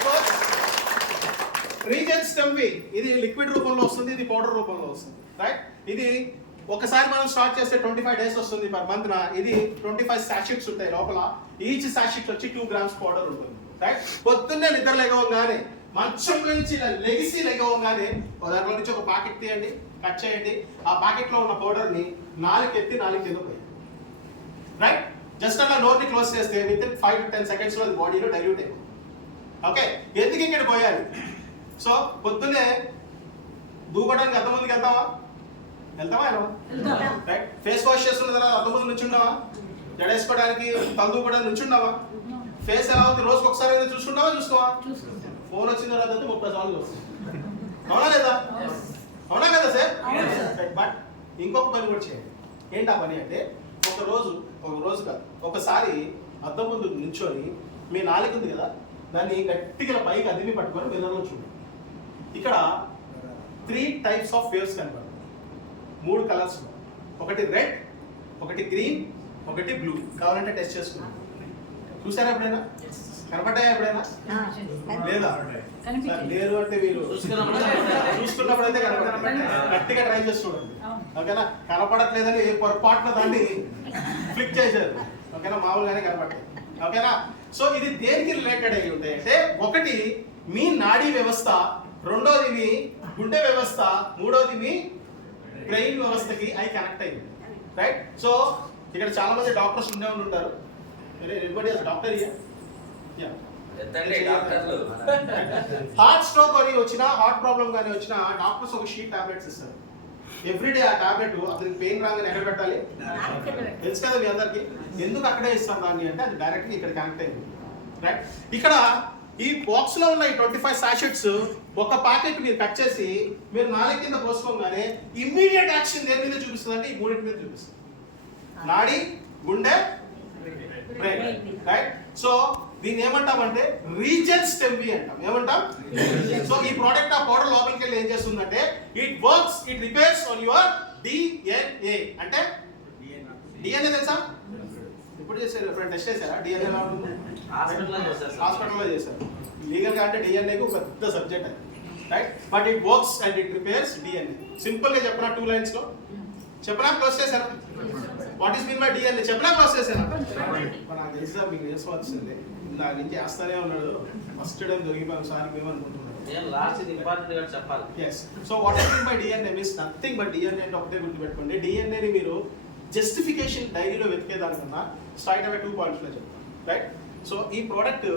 రీజన్ స్టెంవి. ఇది లిక్విడ్ రూపంలో వస్తుంది, ఇది పౌడర్ రూపంలో వస్తుంది. రైట్, ఇది ఒకసారి మనం స్టార్ట్ చేస్తే 25 days వస్తుంది పర్ మంత్. ఇది 25 సాషెట్స్ ఉంటాయి లోపల. ఈచ్ సాషెట్ వచ్చి 2 grams పౌడర్ ఉంటుంది. రైట్, పొద్దున్నే నిద్ర లేగవగానే మంచం నుంచి లెగవగానే దాంట్లో నుంచి ఒక ప్యాకెట్ తీయండి, కట్ చేయండి. ఆ ప్యాకెట్ లో ఉన్న పౌడర్ ని 4 కింద పోయి రైట్, జస్ట్ అలా నోట్ ని క్లోజ్ చేస్తే విత్ ఇన్ 5 to 10 seconds లో బాడీలో డైల్యూట్ అయిపోతుంది. ఓకే, ఎందుకు ఇక్కడ పోయాలి? సో పొద్దున్నే దూకడానికి అద్దం ముందుకు వెళ్తావా? రైట్, ఫేస్ వాష్ చేస్తున్న తర్వాత అద్దం ముందు నుంచుంటావా? జడేసుకోవడానికి తల దూకడానికి నుంచుంటావా? ఫేస్ ఎలా ఉంది రోజుకి ఒకసారి చూసుకోవా? ఫోన్ వచ్చిన తర్వాత 30 సార్లు వస్తుంది. అవునా లేదా? అవునా కదా సార్? బట్ ఇంకొక పని కూడా చేయండి. ఏంటి ఆ పని అంటే ఒక రోజు కాదు, ఒకసారి అద్దం ముందు నిల్చొని మీ నాలుగు ఉంది కదా దాన్ని గట్టిగా పైకి అదిమి పట్టుకొని మిర్రర్లో చూడండి. ఇక్కడ 3 types ఆఫ్ వేవ్స్ కనపడతాయి. 3 కలర్స్, ఒకటి రెడ్, ఒకటి గ్రీన్, ఒకటి బ్లూ. కావాలంటే టెస్ట్ చేసుకున్నాం. చూసారా ఎప్పుడైనా? కనపడ్డాయా ఎప్పుడైనా? లేదా? లేరు అంటే మీరు చూసుకున్నప్పుడు అయితే కనపడతాయి. గట్టిగా ట్రై చేసి చూడండి. ఓకేనా? కనపడట్లేదని పొరపాటున దాన్ని క్లిక్ చేశారు. ఓకేనా? మామూలుగానే కనపడతాయి. ఓకేనా? సో ఇది దేనికి రిలేటెడ్ అయ్యి ఉంటాయి అంటే ఒకటి మీ నాడీ వ్యవస్థ, రెండోది మీ గుండె వ్యవస్థ, మూడోది మీ బ్రెయిన్ వ్యవస్థకి అవి కనెక్ట్ అయ్యింది. రైట్, సో ఇక్కడ చాలా మంది డాక్టర్స్ ఉండే ఉంటారు. డాక్టర్ హార్ట్ స్ట్రోక్ అని వచ్చినా, హార్ట్ ప్రాబ్లమ్ కానీ వచ్చినా డాక్టర్స్ ఒక షీట్ టాబ్లెట్స్ ఇస్తారు. ఎవ్రీడే ఆ టాబ్లెట్ అతనికి పెయిన్ రాగానే ఎక్కడ పెట్టాలి? తెలుసు కదా మీ అందరికి. ఎందుకు అక్కడే ఇస్తాం దాన్ని అంటే అది డైరెక్ట్గా ఇక్కడ కనెక్ట్ అయింది. రైట్, ఇక్కడ ఈ బాక్స్ లో ఉన్న 25 సాషెట్స్ ఒక ప్యాకెట్ మీరు కట్ చేసి మీరు 4 కింద పోసుకోగానే ఇమ్మీడియట్ యాక్షన్ దేని మీద చూపిస్తుంది అంటే ఈ 3 మీద చూపిస్తుంది. నాడి, గుండె, బ్రెయిన్. రైట్, సో దీన్ని ఏమంటామంటే రీజన్ స్టెంవి అంటాం. ఏమంటాం? సో ఈ ప్రోడక్ట్ ఆ పౌడర్ లోపలికి వెళ్ళి ఏం చేస్తుందంటే it works, it repairs on your DNA. అంటే DNA తెలుసా? ఇప్పుడు చేశారు, ఎప్పుడు టెస్ట్ చేశారా? DNA ఎలా ఉంటుంది? హాస్పిటల్లో చేశారు. లీగల్ గా అంటే డిఎన్ఏకి ఒక పెద్ద సబ్జెక్ట్ అది. Right, but it works and it repairs DNA. Simple గా చెప్పిన 2 lines లో చెప్పనా? క్లోజ్ చేశారా? What is mean by DNA చెప్పనా? క్లోజ్ చేశారా? నాకు తెలుసా మీకు చేసుకోవాల్సిందే. దాని నుంచి వేస్తానే ఉన్నాడు. ఫస్ట్ టైం దొరికిపోయాం సార్ మేము అనుకుంటున్నాను. So what is mean by DNA means nothing but DNA అంటే ఒకటే గుర్తుపెట్టుకోండి. DNA ని మీరు జస్టిఫికేషన్ డైరీలో వెతికేదానికన్నా స్ట్రైట్ అవే 2 points లో చెప్తాను. రైట్, సో ఈ ప్రోడక్ట్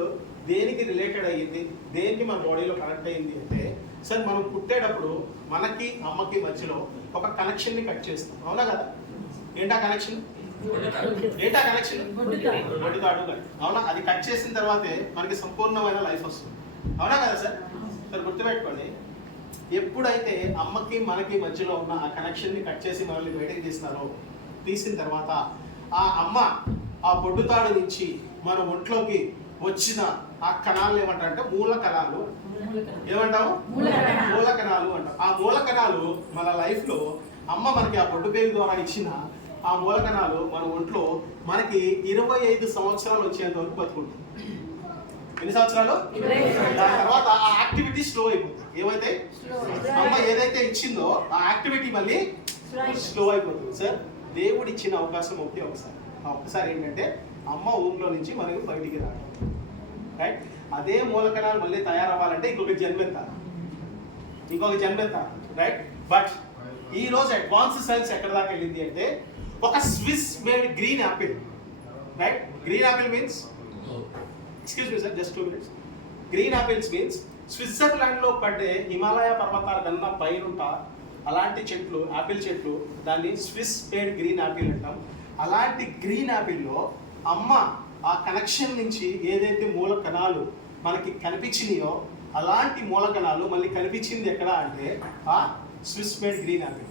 దేనికి రిలేటెడ్ అయ్యింది, దేనికి మన బాడీలో కనెక్ట్ అయ్యింది అంటే సార్ మనం పుట్టేటప్పుడు మనకి అమ్మకి మధ్యలో ఒక కనెక్షన్ ని కట్ చేస్తాం. అవునా కదా? ఏంటా కనెక్షన్? బొడ్డుతాడు. అవునా? అది కట్ చేసిన తర్వాతే మనకి సంపూర్ణమైన లైఫ్ వస్తుంది. అవునా కదా సార్? సార్ గుర్తుపెట్టుకోండి, ఎప్పుడైతే అమ్మకి మనకి మధ్యలో ఉన్న ఆ కనెక్షన్ ని కట్ చేసి మనల్ని బయటకు తీసిన తర్వాత ఆ అమ్మ ఆ బొడ్డుతాడు నుంచి మన ఒంట్లోకి వచ్చిన ఆ కణాలు ఏమంటారంటే మూల కణాలు. ఏమంటాము? మూల కణాలు అంటాం. ఆ మూల కణాలు మన లైఫ్ లో అమ్మ మనకి ఆ బొడ్డు పేరు ద్వారా ఇచ్చిన ఆ మూల కణాలు మన ఒంట్లో మనకి 25 సంవత్సరాలు వచ్చేంత వరకు బతుకుంటుంది. ఎన్ని సంవత్సరాలు? దాని తర్వాత ఆ యాక్టివిటీ స్లో అయిపోతుంది. ఏమైతే అమ్మ ఏదైతే ఇచ్చిందో ఆ యాక్టివిటీ మళ్ళీ స్లో అయిపోతుంది. సార్ దేవుడు ఇచ్చిన అవకాశం ఒకసారి. ఆ ఒక్కసారి ఏంటంటే అమ్మ ఊరిలో నుంచి మనకి బయటికి రావడం, రైట్? అదే మూలకణాలు మళ్ళీ తయారవ్వాలంటే ఇంకొక జన్మెత్తాలి, రైట్? బట్ ఈ రోజు అడ్వాన్స్ సైన్స్ ఎక్కడ దాకా వెళ్ళింది అంటే ఒక Swiss made green apple, right? Green apple means, excuse me sir, just 2 minutes. Green apples means స్విట్జర్లాండ్లో పడ్డే హిమాలయ పర్వతాల కన్నా పైనుంట అలాంటి చెట్లు, యాపిల్ చెట్లు, దాన్ని స్విస్ మేడ్ గ్రీన్ యాపిల్ అంటాం. అలాంటి గ్రీన్ యాపిల్లో అమ్మ ఆ కనెక్షన్ నుంచి ఏదైతే మూల కణాలు మనకి కనిపించినాయో అలాంటి మూల కణాలు మళ్ళీ కనిపించింది ఎక్కడ అంటే ఆ Swiss made green apple,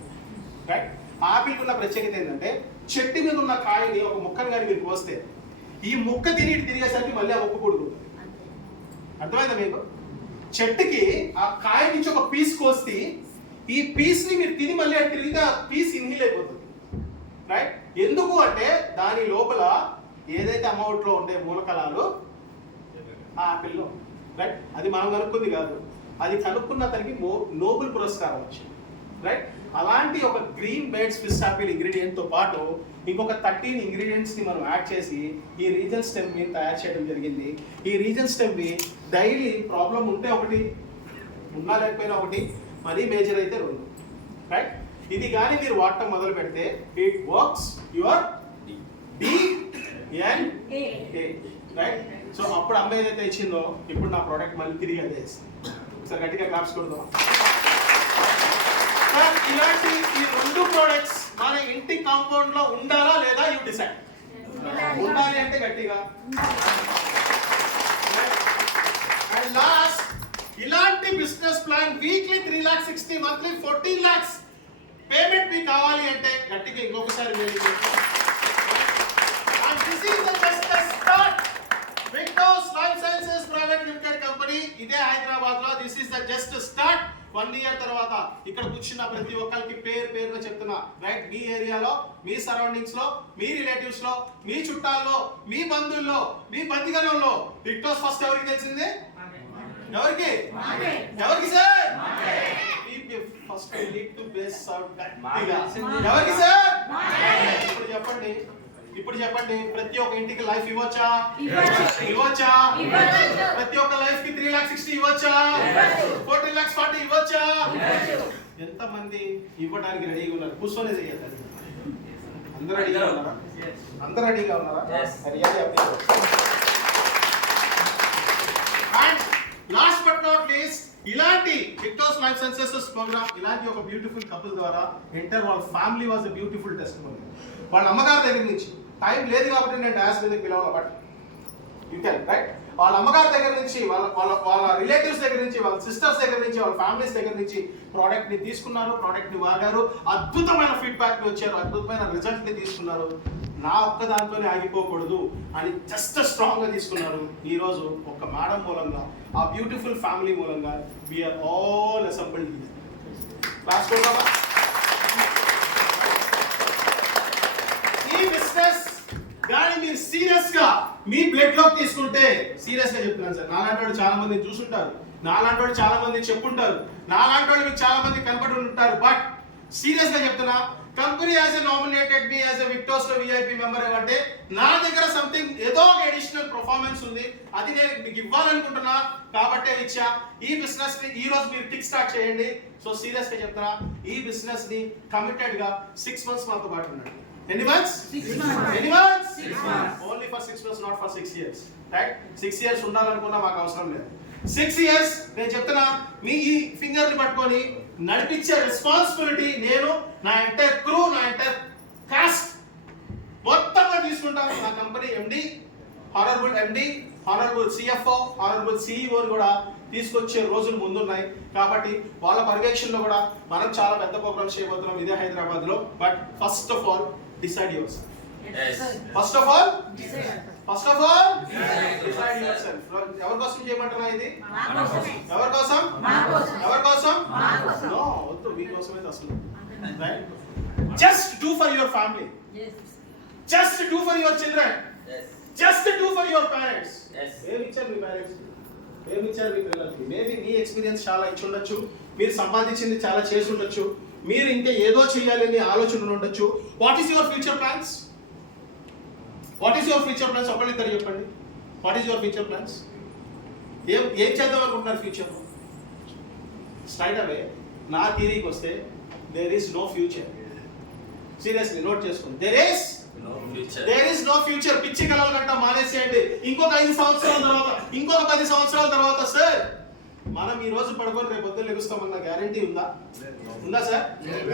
right? Apple ఉన్న ప్రత్యేకత ఏంటంటే చెట్టు మీద ఉన్న కాయని ఒక ముక్కను కానీ మీరు కోస్తే ఈ ముక్క తిరిగేసరికి మళ్ళీ ఆ ముక్క పొడుగుతుంది. అర్థమైందా మీకు? చెట్టుకి ఆ కాయ నుంచి ఒక పీస్ కోస్తే ఈ పీస్ ని మీరు తిని మళ్ళీ అటు తిరిగితే ఆ పీస్ ఇన్హీల్ అయిపోతుంది, రైట్? ఎందుకు అంటే దాని లోపల ఏదైతే అమౌంట్లో ఉండే మూలకణాలు ఆ ఆపిల్లో, రైట్? అది మనం కనుక్కుంది కాదు, అది కనుక్కున్న తనకి నోబెల్ పురస్కారం వచ్చింది, రైట్? అలాంటి ఒక గ్రీన్ బేడ్ స్విస్ యాపిల్ ఇంగ్రీడియంట్ తో పాటు ఇంకొక 13 ఇంగ్రీడియంట్స్ ని మనం యాడ్ చేసి ఈ రీజన్ స్టెమ్ ని తయారు చేయడం జరిగింది. ఈ రీజన్ స్టెమ్ ని డైలీ ప్రాబ్లం ఉంటే ఒకటి, ఉన్నా లేకపోయినా ఒకటి, మరీ మేజర్ అయితే 2, రైట్? ఇది కానీ మీరు వాడటం మొదలు పెడితే it works your DNA, right? So అప్పుడు అమ్మ ఏదైతే ఇచ్చిందో ఇప్పుడు నా ప్రోడక్ట్ మళ్ళీ తిరిగి అదే ఇస్తుంది. ఒకసారి గట్టిగా క్లాప్స్ కొడదాం. ఇలాంటి ఈ 2 ప్రోడక్ట్స్ మన ఇంటి కాంపౌండ్ లో ఉండాలా లేదా? You decide. ఉండాలి అంటే గట్టిగా. అండ్ లాస్ట్, ఇలాంటి business plan weekly 3 lakhs, 60 monthly 14 lakhs payment మీకు కావాలి అంటే గట్టిగా ఇంకొకసారి this is the best start. Victos life sciences private limited company, ఇదే హైదరాబాద్ లో. This is the just start. 1 year తర్వాత ఇక్కడ కూర్చున్న ప్రతి ఒక్కరికి పేరుగా చెప్తున్నా, రైట్? మీ ఏరియాలో, మీ సరౌండింగ్స్ లో, మీ రిలేటివ్స్ లో, మీ చుట్టాల్లో, మీ బంధువుల్లో, మీ బందిగణంలో విక్టోస్ ఫస్ట్ ఎవరికి తెలిసింది? ఎవరికి sir? First lead to base out. ఎవరికి సార్? ఇప్పుడు చెప్పండి, ప్రతి ఒక్క ఇంటికి లైఫ్ ఇవ్వచ్చా? ప్రతి ఒక్క లైఫ్ కి 3 lakhs 60 ఇవ్వచ్చా? 14 lakhs 40 ఇవ్వచ్చా? ఎంత మంది ఇవ్వడానికి రెడీగా ఉన్నారు? కూర్చొని చేయాలి. అందరూ రెడీగా ఉన్నారా? అందరూ రెడీగా ఉన్నారా? And last but not least, ఇలాంటి విక్టోస్ లైఫ్ సైన్సెస్ ప్రోగ్రామ్, ఇలాంటి ఒక బ్యూటిఫుల్ కపుల్ ద్వారా ఎంటర్ వాళ్ళ family was a beautiful testimony. వాళ్ళ అమ్మగారి దగ్గర నుంచి, టైం లేదు కాబట్టి నేను డాన్స్ మీదకి పిలవాలి, బట్ యూ కెన్, రైట్? వాళ్ళ అమ్మగారి దగ్గర నుంచి, వాళ్ళ రిలేటివ్స్ దగ్గర నుంచి, వాళ్ళ సిస్టర్స్ దగ్గర నుంచి, వాళ్ళ ఫ్యామిలీస్ దగ్గర నుంచి ప్రోడక్ట్ ని తీసుకున్నారు, ప్రోడక్ట్ ని వాడారు, అద్భుతమైన ఫీడ్బ్యాక్ ని వచ్చారు, అద్భుతమైన రిజల్ట్ ని తీసుకున్నారు. నా ఒక్క దాంతోనే ఆగిపోకూడదు అని జస్ట్ స్ట్రాంగ్ గా తీసుకున్నారు. ఈ రోజు ఒక మేడం మూలంగా, ఆ బ్యూటిఫుల్ ఫ్యామిలీ మూలంగా వీఆర్ ఆల్ అసెంబ్ల్డ్. క్లాస్ కొడదామా? ఈ బిజినెస్ కానీ మీరు సీరియస్ గా మీ బ్లడ్ లోకి తీసుకుంటే, సీరియస్ గా చెప్తున్నాను సార్, నాలాంటి వాళ్ళు చాలా మంది చూసుంటారు, నాలాంటి వాళ్ళు చాలా మంది చెప్పుంటారు, నాలాంటి వాళ్ళు మీకు చాలా మంది కనపడి ఉంటారు, బట్ సీరియస్ గా చెప్తున్నా, company as a nominated me as a Victos లో విఐపి మెంబర్ అంటే నా దగ్గర సంథింగ్ ఏదో ఒక అడిషనల్ పర్ఫార్మెన్స్ ఉంది, అది నేను మీకు ఇవ్వాలనుకుంటున్నా కాబట్టే ఇచ్చా. ఈ బిజినెస్ ని ఈ రోజు మీరు కిక్ స్టార్ట్ చేయండి. సో సీరియస్ గా చెప్తున్నా, ఈ బిజినెస్ ని కమిటెడ్ గా 6 months మాతో పాటు ఉండండి. ఎన్ని months? 6 months. Only for 6 months, not for 6 years, right? 6 years ఉండాలనుకున్నా మాకు అవసరం లేదు. 6 years నేను చెప్తున్నా, మీ ఈ ఫింగర్ ని పట్టుకొని నడిపించే రెస్పాన్సిబిలిటీ నేను, నా ఎంటైర్ క్రూ, నా ఎంటైర్ కాస్ట్ మొత్తంగా తీసుకుంటాను. నా కంపెనీ ఎండి, హానరబుల్ ఎండి, హానరబుల్ సిఎఫ్ఓ, హానరబుల్ సిఇఓ కూడా తీసుకొచ్చే రోజులు ముందున్నాయి. కాబట్టి వాళ్ళ పర్యవేక్షణలో కూడా మనం చాలా పెద్ద ప్రోగ్రామ్స్ చేయబోతున్నాం ఇదే హైదరాబాద్ లో. But first of all decide your self. First of all decide your self. ఎవరి కోసం చేయమంటున్నా ఇది? ఎవరి కోసం? నో, వద్దు, మీకోసమైతే అసలు. Right? Just do for your family, just do for your children, just do for your parents. ఏమి ఇచ్చారు మీ పేరెంట్స్? ఏమి ఇచ్చారు మీ పిల్లలకి? మేబీ మీ ఎక్స్పీరియన్స్ చాలా ఇచ్చి ఉండొచ్చు, మీరు సంపాదించింది చాలా చేసి ఉండొచ్చు, మీరు ఇంకా ఏదో చేయాలని ఆలోచనలు ఉండొచ్చు. What is your future plans? What is your future plans? ఒకళ్ళిద్దరు చెప్పండి. What is your future plans? ఏం చేద్దాం అనుకుంటున్నారు ఫ్యూచర్? స్ట్రైట్ అవే నా థియరీకి వస్తే there is no future. Seriously note చేసుకోండి. There is no future. పిచ్చి కలలు గంట మానేసేయండి. ఇంకొక 5 సంవత్సరాల తర్వాత, ఇంకొక 10 సంవత్సరాల తర్వాత సార్ మనం ఈ రోజు పడుకొని రేపు పొద్దున్న లెగుస్తామన్న గ్యారంటీ ఉందా? ఉందా సార్?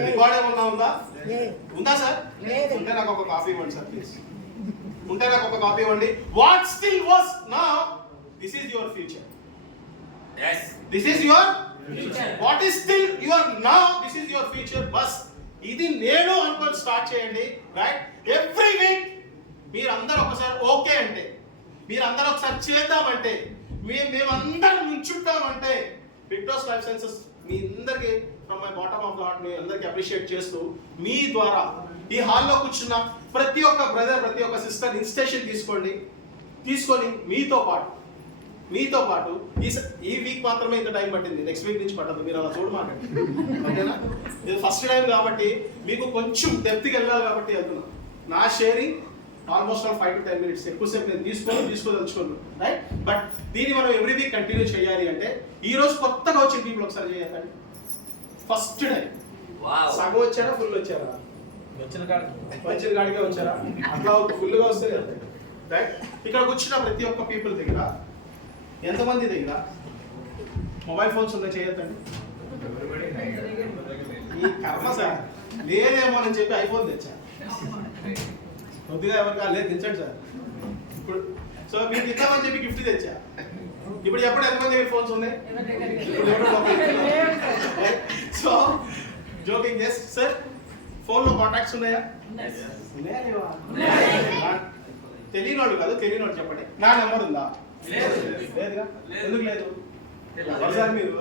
రికార్డ్ ఏమన్నా ఉందా? ఉందా సార్? ఉంటే నాకు ఒక కాఫీ ఇవ్వండి సార్ ప్లీజ్. ఉంటే నాకు ఒక కాఫీ ఇవ్వండి. What still was now this is your future. This is your future. What is still your now this is your future. Bus ఇది నేను అనుకొని స్టార్ట్ చేయండి. రైట్? ఎవ్రీ వీక్ మీరందరూ ఒకసారి ఓకే అంటే, మీరందరూ ఒకసారి చేద్దామంటే, మేమందరం నుంచుంటామంటే బిగ్బాస్ లైఫ్ సైన్సెస్ మీ అందరికీ from my bottom of the heart మీ అందరికీ అప్రిషియేట్ చేస్తూ, మీ ద్వారా ఈ హాల్లో కూర్చున్న ప్రతి ఒక్క బ్రదర్, ప్రతి ఒక్క సిస్టర్ ఇన్స్పిరేషన్ తీసుకొని మీతో పాటు ఈ వీక్ మాత్రమే ఇంత టైం పట్టింది. నెక్స్ట్ వీక్ నుంచి పట్టదు. మీరు అలా చూడమాకండి. ఓకేనా? ఇది ఫస్ట్ టైం కాబట్టి మీకు కొంచెం డెప్త్కి వెళ్ళాలి కాబట్టి వెళ్తున్నాను. నా షేరింగ్ ఆల్మోస్ట్ 5 to 10 minutes. ఎక్కువసేపు నేను తీసుకోదలుచుకోను. రైట్? బట్ దీన్ని మనం ఎవ్రీ వీక్ కంటిన్యూ చేయాలి అంటే ఈ రోజు కొత్తగా వచ్చిన పీపుల్ ఒకసారి చేయాలి. ఫస్ట్ టైం సగం వచ్చారా, ఫుల్ వచ్చారా? వచ్చిన కాడికే వచ్చారా? అట్లా ఫుల్గా వస్తే రైట్? ఇక్కడ వచ్చిన ప్రతి ఒక్క పీపుల్ దగ్గర, ఎంతమంది దగ్గర మొబైల్ ఫోన్స్ ఉన్నాయి? చేయొద్దండి. ఈ కర్మ సార్ లేదేమో అని చెప్పి ఐఫోన్ తెచ్చా. కొద్దిగా ఎవరికి లేదు తెచ్చండి సార్. ఇప్పుడు సో మీకు ఇద్దామని చెప్పి గిఫ్ట్ తెచ్చా. ఇప్పుడు ఎప్పుడు ఎంతమంది దగ్గర ఫోన్స్ ఉన్నాయి? సో జోకింగ్ చేసి సార్ ఫోన్లో కాంటాక్ట్స్ ఉన్నాయా? తెలియనోడు కాదు, తెలియనోడు చెప్పండి. నా నెంబర్ ఉందా? లేదుగా. ఎందుకు లేదు? సార్ మీరు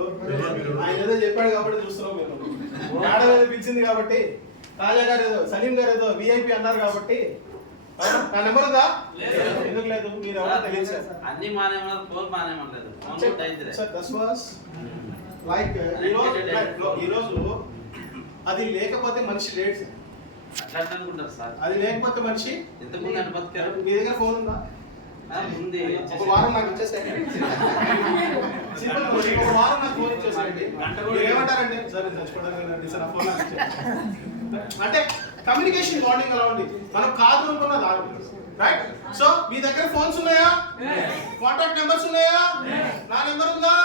ఆయన ఏదో చెప్పాడు కాబట్టి చూస్తున్నాం. మేము మేడం ఏదో పిలిచింది కాబట్టి, రాజా గారు ఏదో, సలీం గారు ఏదో విఐపి అన్నారు కాబట్టి. నా నెంబర్ ఉందా? ఎందుకు లేదు? మీరు ఎవరో తెలియదు సార్. అన్ని మానేమన్నారు, ఫోన్ మానేమనలేదు. సార్ దట్ వాస్ లైక్ ఈరోజు అది లేకపోతే మనిషి లేడు సార్. అట్లా అనుకుంటారు సార్. అది లేకపోతే మనిషి ఎంతమంది అంటే బతికారు? మీ దగ్గర ఫోన్ ఉందా? ఉంది. ఒక వారం నాకు ఇచ్చేసేయండి. ఒక వారం నాకు ఫోన్ ఇచ్చేసేయండి. ఏమంటారంటే సరే చచ్చిపోవడానికి సార్ ఫోన్ అంటే కమ్యూనికేషన్ బాండింగ్ అలా ఉంది. మనం కాదు అనుకున్నది ఆగు. రైట్? సో మీ దగ్గర ఫోన్స్ ఉన్నాయా? కాంటాక్ట్ నెంబర్స్ ఉన్నాయా? నా నెంబర్ ఉందా?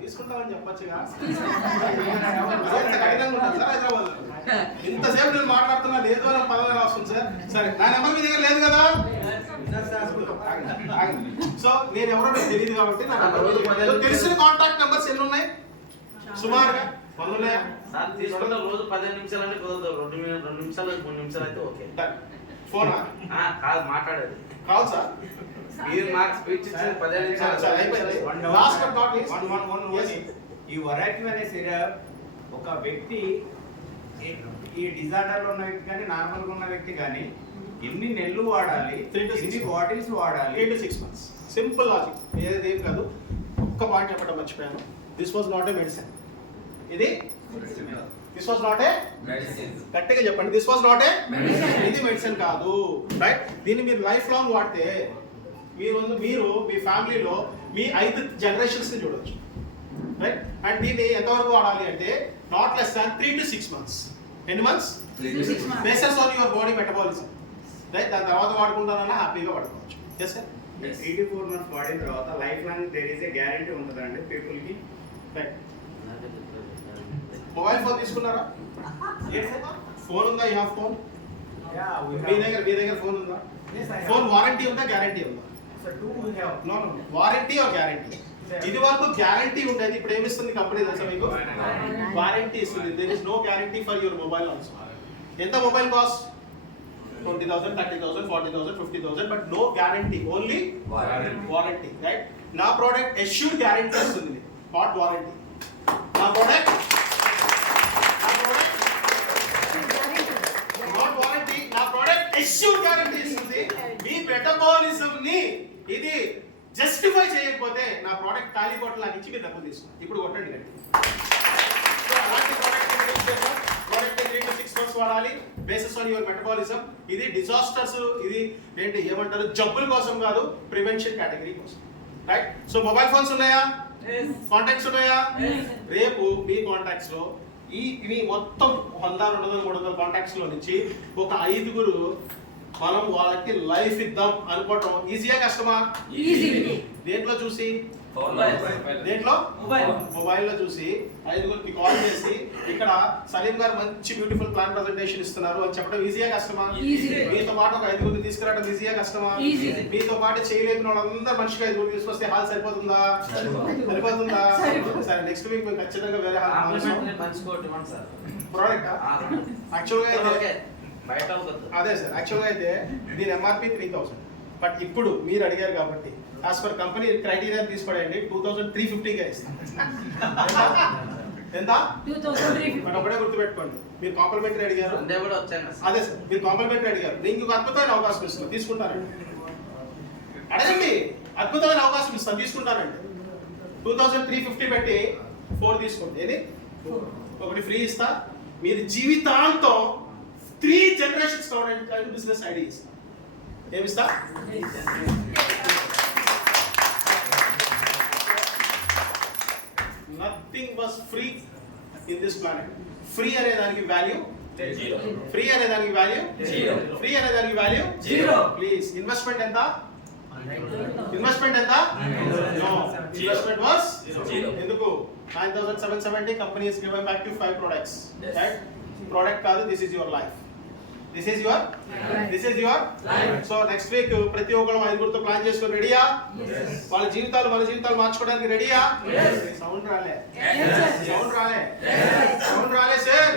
తీసుకుంటామని చెప్పొచ్చుగా. కఠినంగా ఉంటుంది సార్ హైదరాబాద్. ఇంతసేపు నేను మాట్లాడుతున్నా లేదు అని పదవి వస్తుంది సార్. సరే నా నెంబర్ మీ దగ్గర లేదు కదా? సో నేను ఎవరో నాకు తెలియదు కాబట్టి నాకు తెలిసిన కాంటాక్ట్ నెంబర్స్ ఎన్ని ఉన్నాయి? సుమారుగా 100 ఉన్నాయా? సార్ తీసుకుంటే రోజు 15 నిమిషాలు అంటే కుదరదు. 2 నిమిషాలు 3 నిమిషాలు అయితే ఓకే. ఫోనా? కాదు మాట్లాడేది. కాదు సార్. మీరు మాకు స్పీచ్ ఇచ్చింది 15 నిమిషాలు. లాస్ట్ బట్ నాట్ లీస్ట్ ఈ వరాక్టివ్ అనే సిరప్ ఒక వ్యక్తి, ఈ డిజార్డర్ లో ఉన్న వ్యక్తి కానీ నార్మల్ గా ఉన్న వ్యక్తి కానీ ఎన్ని నెలలు వాడాలి, 3 to 6 ఎన్ని బాటిల్స్ వాడాలి? 3 to 6 months. Simple logic. ఏదేం కాదు. ఒక్క పాయింట్ చెప్పడం మర్చిపోయాను. This was not a medicine. ఇది this was not a medicine. గట్టిగా చెప్పండి. This was not a medicine. ఇది మెడిసిన్ కాదు. రైట్? దీన్ని మీరు లైఫ్ లాంగ్ వాడితే మీరు మీ ఫ్యామిలీలో మీ 5 generations ని చూడొచ్చు. రైట్? అండ్ దీన్ని ఎంతవరకు వాడాలి అంటే not less than 3 to 6 months. ఎన్ని months? 3 to 6 months. Based on your body metabolism. Right? దాని తర్వాత వాడుకుంటానన్నా హ్యాపీగా వాడుకోవచ్చు. Yes sir? 84 months వాడిన తర్వాత life long there is a guarantee ఉంటుందండి పీపుల్ కి. రైట్? మొబైల్ ఫోన్ తీసుకున్నారా? ఫోన్ ఉందా? You have phone? మీ దగ్గర ఫోన్ ఉందా? ఫోన్ వారంటీ ఉందా, గ్యారంటీ ఉందా? No warranty or guarantee. ఇది వరకు గ్యారంటీ ఉండేది, ఇప్పుడు ఏమిస్తుంది కంపెనీ తెలుసా మీకు? వారంటీ ఇస్తుంది. There is no guarantee for your mobile also. ఎంత mobile cost? 20,000, 30,000, 40,000, 50,000, but no guarantee, only warranty. Right? నా ప్రోడక్ట్ ఎష్యూర్డ్ గ్యారంటీ వస్తుంది, నాట్ వారంటీ. నా ప్రోడక్ట్ నాట్ వారంటీ, నా ప్రోడక్ట్ ఎష్యూర్డ్ గ్యారంటీ ఇస్తుంది. మీ మెటబాలిజం ని ఇది జస్టిఫై చేయకపోతే నా ప్రోడక్ట్ ఖాళీ బాటిల్ నాకు ఇచ్చి మీరు డబ్బులు తీసుకున్నాను. ఇప్పుడు కొట్టండి. అలాంటి ప్రోడక్ట్ వాడాలి బేసిస్ ఆన్ యువర్ మెటబాలిజం. ఇది డిజాస్టర్స్, ఇది ఏంటి ఏమంటారు జబ్బుల కోసం కాదు, ప్రివెన్షన్ కేటగిరీ కోసం. రైట్. సో మొబైల్ ఫోన్స్ ఉన్నాయా, కాంటాక్ట్స్ ఉన్నాయా? రేపు మీ కాంటాక్ట్స్ లో ఇవి మొత్తం 100, 200, 300 కాంటాక్ట్స్ లో నుంచి ఒక 5గురు మనం వాళ్ళకి లైఫ్ ఇద్దాం అనుకోవటం ఈజీయా కష్టమా? దేంట్లో చూసి? దేంట్లో? మొబైల్ లో చూసి 5గురికి కాల్ చేసి ఇక్కడ సలీం గారు మంచి బ్యూటిఫుల్ ప్లాన్ ప్రెజెంటేషన్ ఇస్తున్నారు అని చెప్పడం ఈజీయా కష్టమా? మీతో పాటు ఒక 5గురిని తీసుకురావడం ఈజీయా కష్టమా? మీతో పాటు చేయలేని వాళ్ళందరూ మనిషికి 5గురికి తీసుకొస్తే హాల్ సరిపోతుందా? సరిపోతుందా? సరే నెక్స్ట్ వీక్ మేము ఖచ్చితంగా వేరే హాల్ ప్రోడక్ట్ యాక్చువల్గా అయితే బయట అవుతుంది. అదే సార్, యాక్చువల్గా అయితే దీని ఎంఆర్పి 3000, బట్ ఇప్పుడు మీరు అడిగారు కాబట్టి యాజ్ పర్ కంపెనీ క్రైటీరియా తీసుకోండి 2350గా ఇస్తాం. ఎంత? 2350. బట్ ఒకటే గుర్తుపెట్టుకోండి, మీరు కాంప్లిమెంటరీ అడిగారు. సండే కూడా వచ్చాను. అదే సార్, మీరు కాంప్లిమెంటరీ అడిగారు, నేను ఇంకొక అద్భుతమైన అవకాశం ఇస్తాను, తీసుకుంటానండి. అడగండి, అద్భుతమైన అవకాశం ఇస్తాను, తీసుకుంటానండి. 2350 పెట్టి 4 తీసుకోండి. ఏది? ఒకటి ఫ్రీ ఇస్తా. మీరు జీవితాంతం 3 generations కవర్ బిజినెస్ ఐడియా ఇస్తా. ఏమిస్తా? Nothing was free in this planet. Free అనే దానికి వాల్యూ జీరో. ఫ్రీ అనే దానికి వాల్యూ జీరో. ఫ్రీ అనే దానికి వాల్యూ జీరో. ప్లీజ్ ఇన్వెస్ట్మెంట్ ఎంత? ఇన్వెస్ట్మెంట్ ఎంత? No, investment was zero. ఎందుకు? 9770 company is given back to 5 products. Right? Product కాదు, this is your life. This is your life. So next week ప్రతి ఒక్కరు 5గురితో ప్లాన్ చేసుకొని రెడీయా? వాళ్ళ జీవితాలు మన జీవితాలు మార్చుకోవడానికి రెడీయా? సౌండ్ రాలే, సౌండ్ రాలే, సౌండ్ రాలే sir.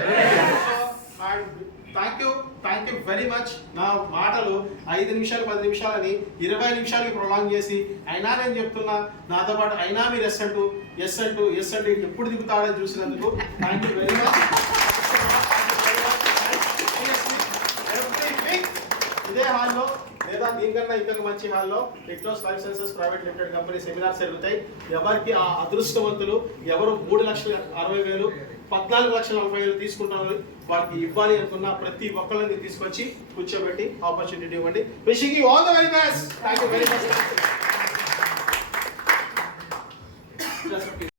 So thank you very much. నా మాటలు 5 నిమిషాలు 10 నిమిషాలని 20 నిమిషాలకి ప్రొలాంగ్ చేసి అయినా నేను చెప్తున్నా, నాతో పాటు అయినా మీరు ఎస్ అంటూ ఎప్పుడు దిగుతాడని చూసినందుకు థ్యాంక్ యూ వెరీ మచ్. ఇదే హాల్లో లేదా దీనికన్నా ఇంకొక మంచి హాల్లో Technos life sciences private limited company seminars జరుగుతాయి. ఎవరికి ఆ అదృష్టవంతులు ఎవరు 3,60,60,000 14,40,000 తీసుకుంటారు వారికి ఇవ్వాలి అనుకున్న ప్రతి ఒక్కరిని తీసుకొచ్చి కూర్చోబెట్టి ఆపర్చునిటీ ఇవ్వండి. Wishing you all the very best. Thank you very much.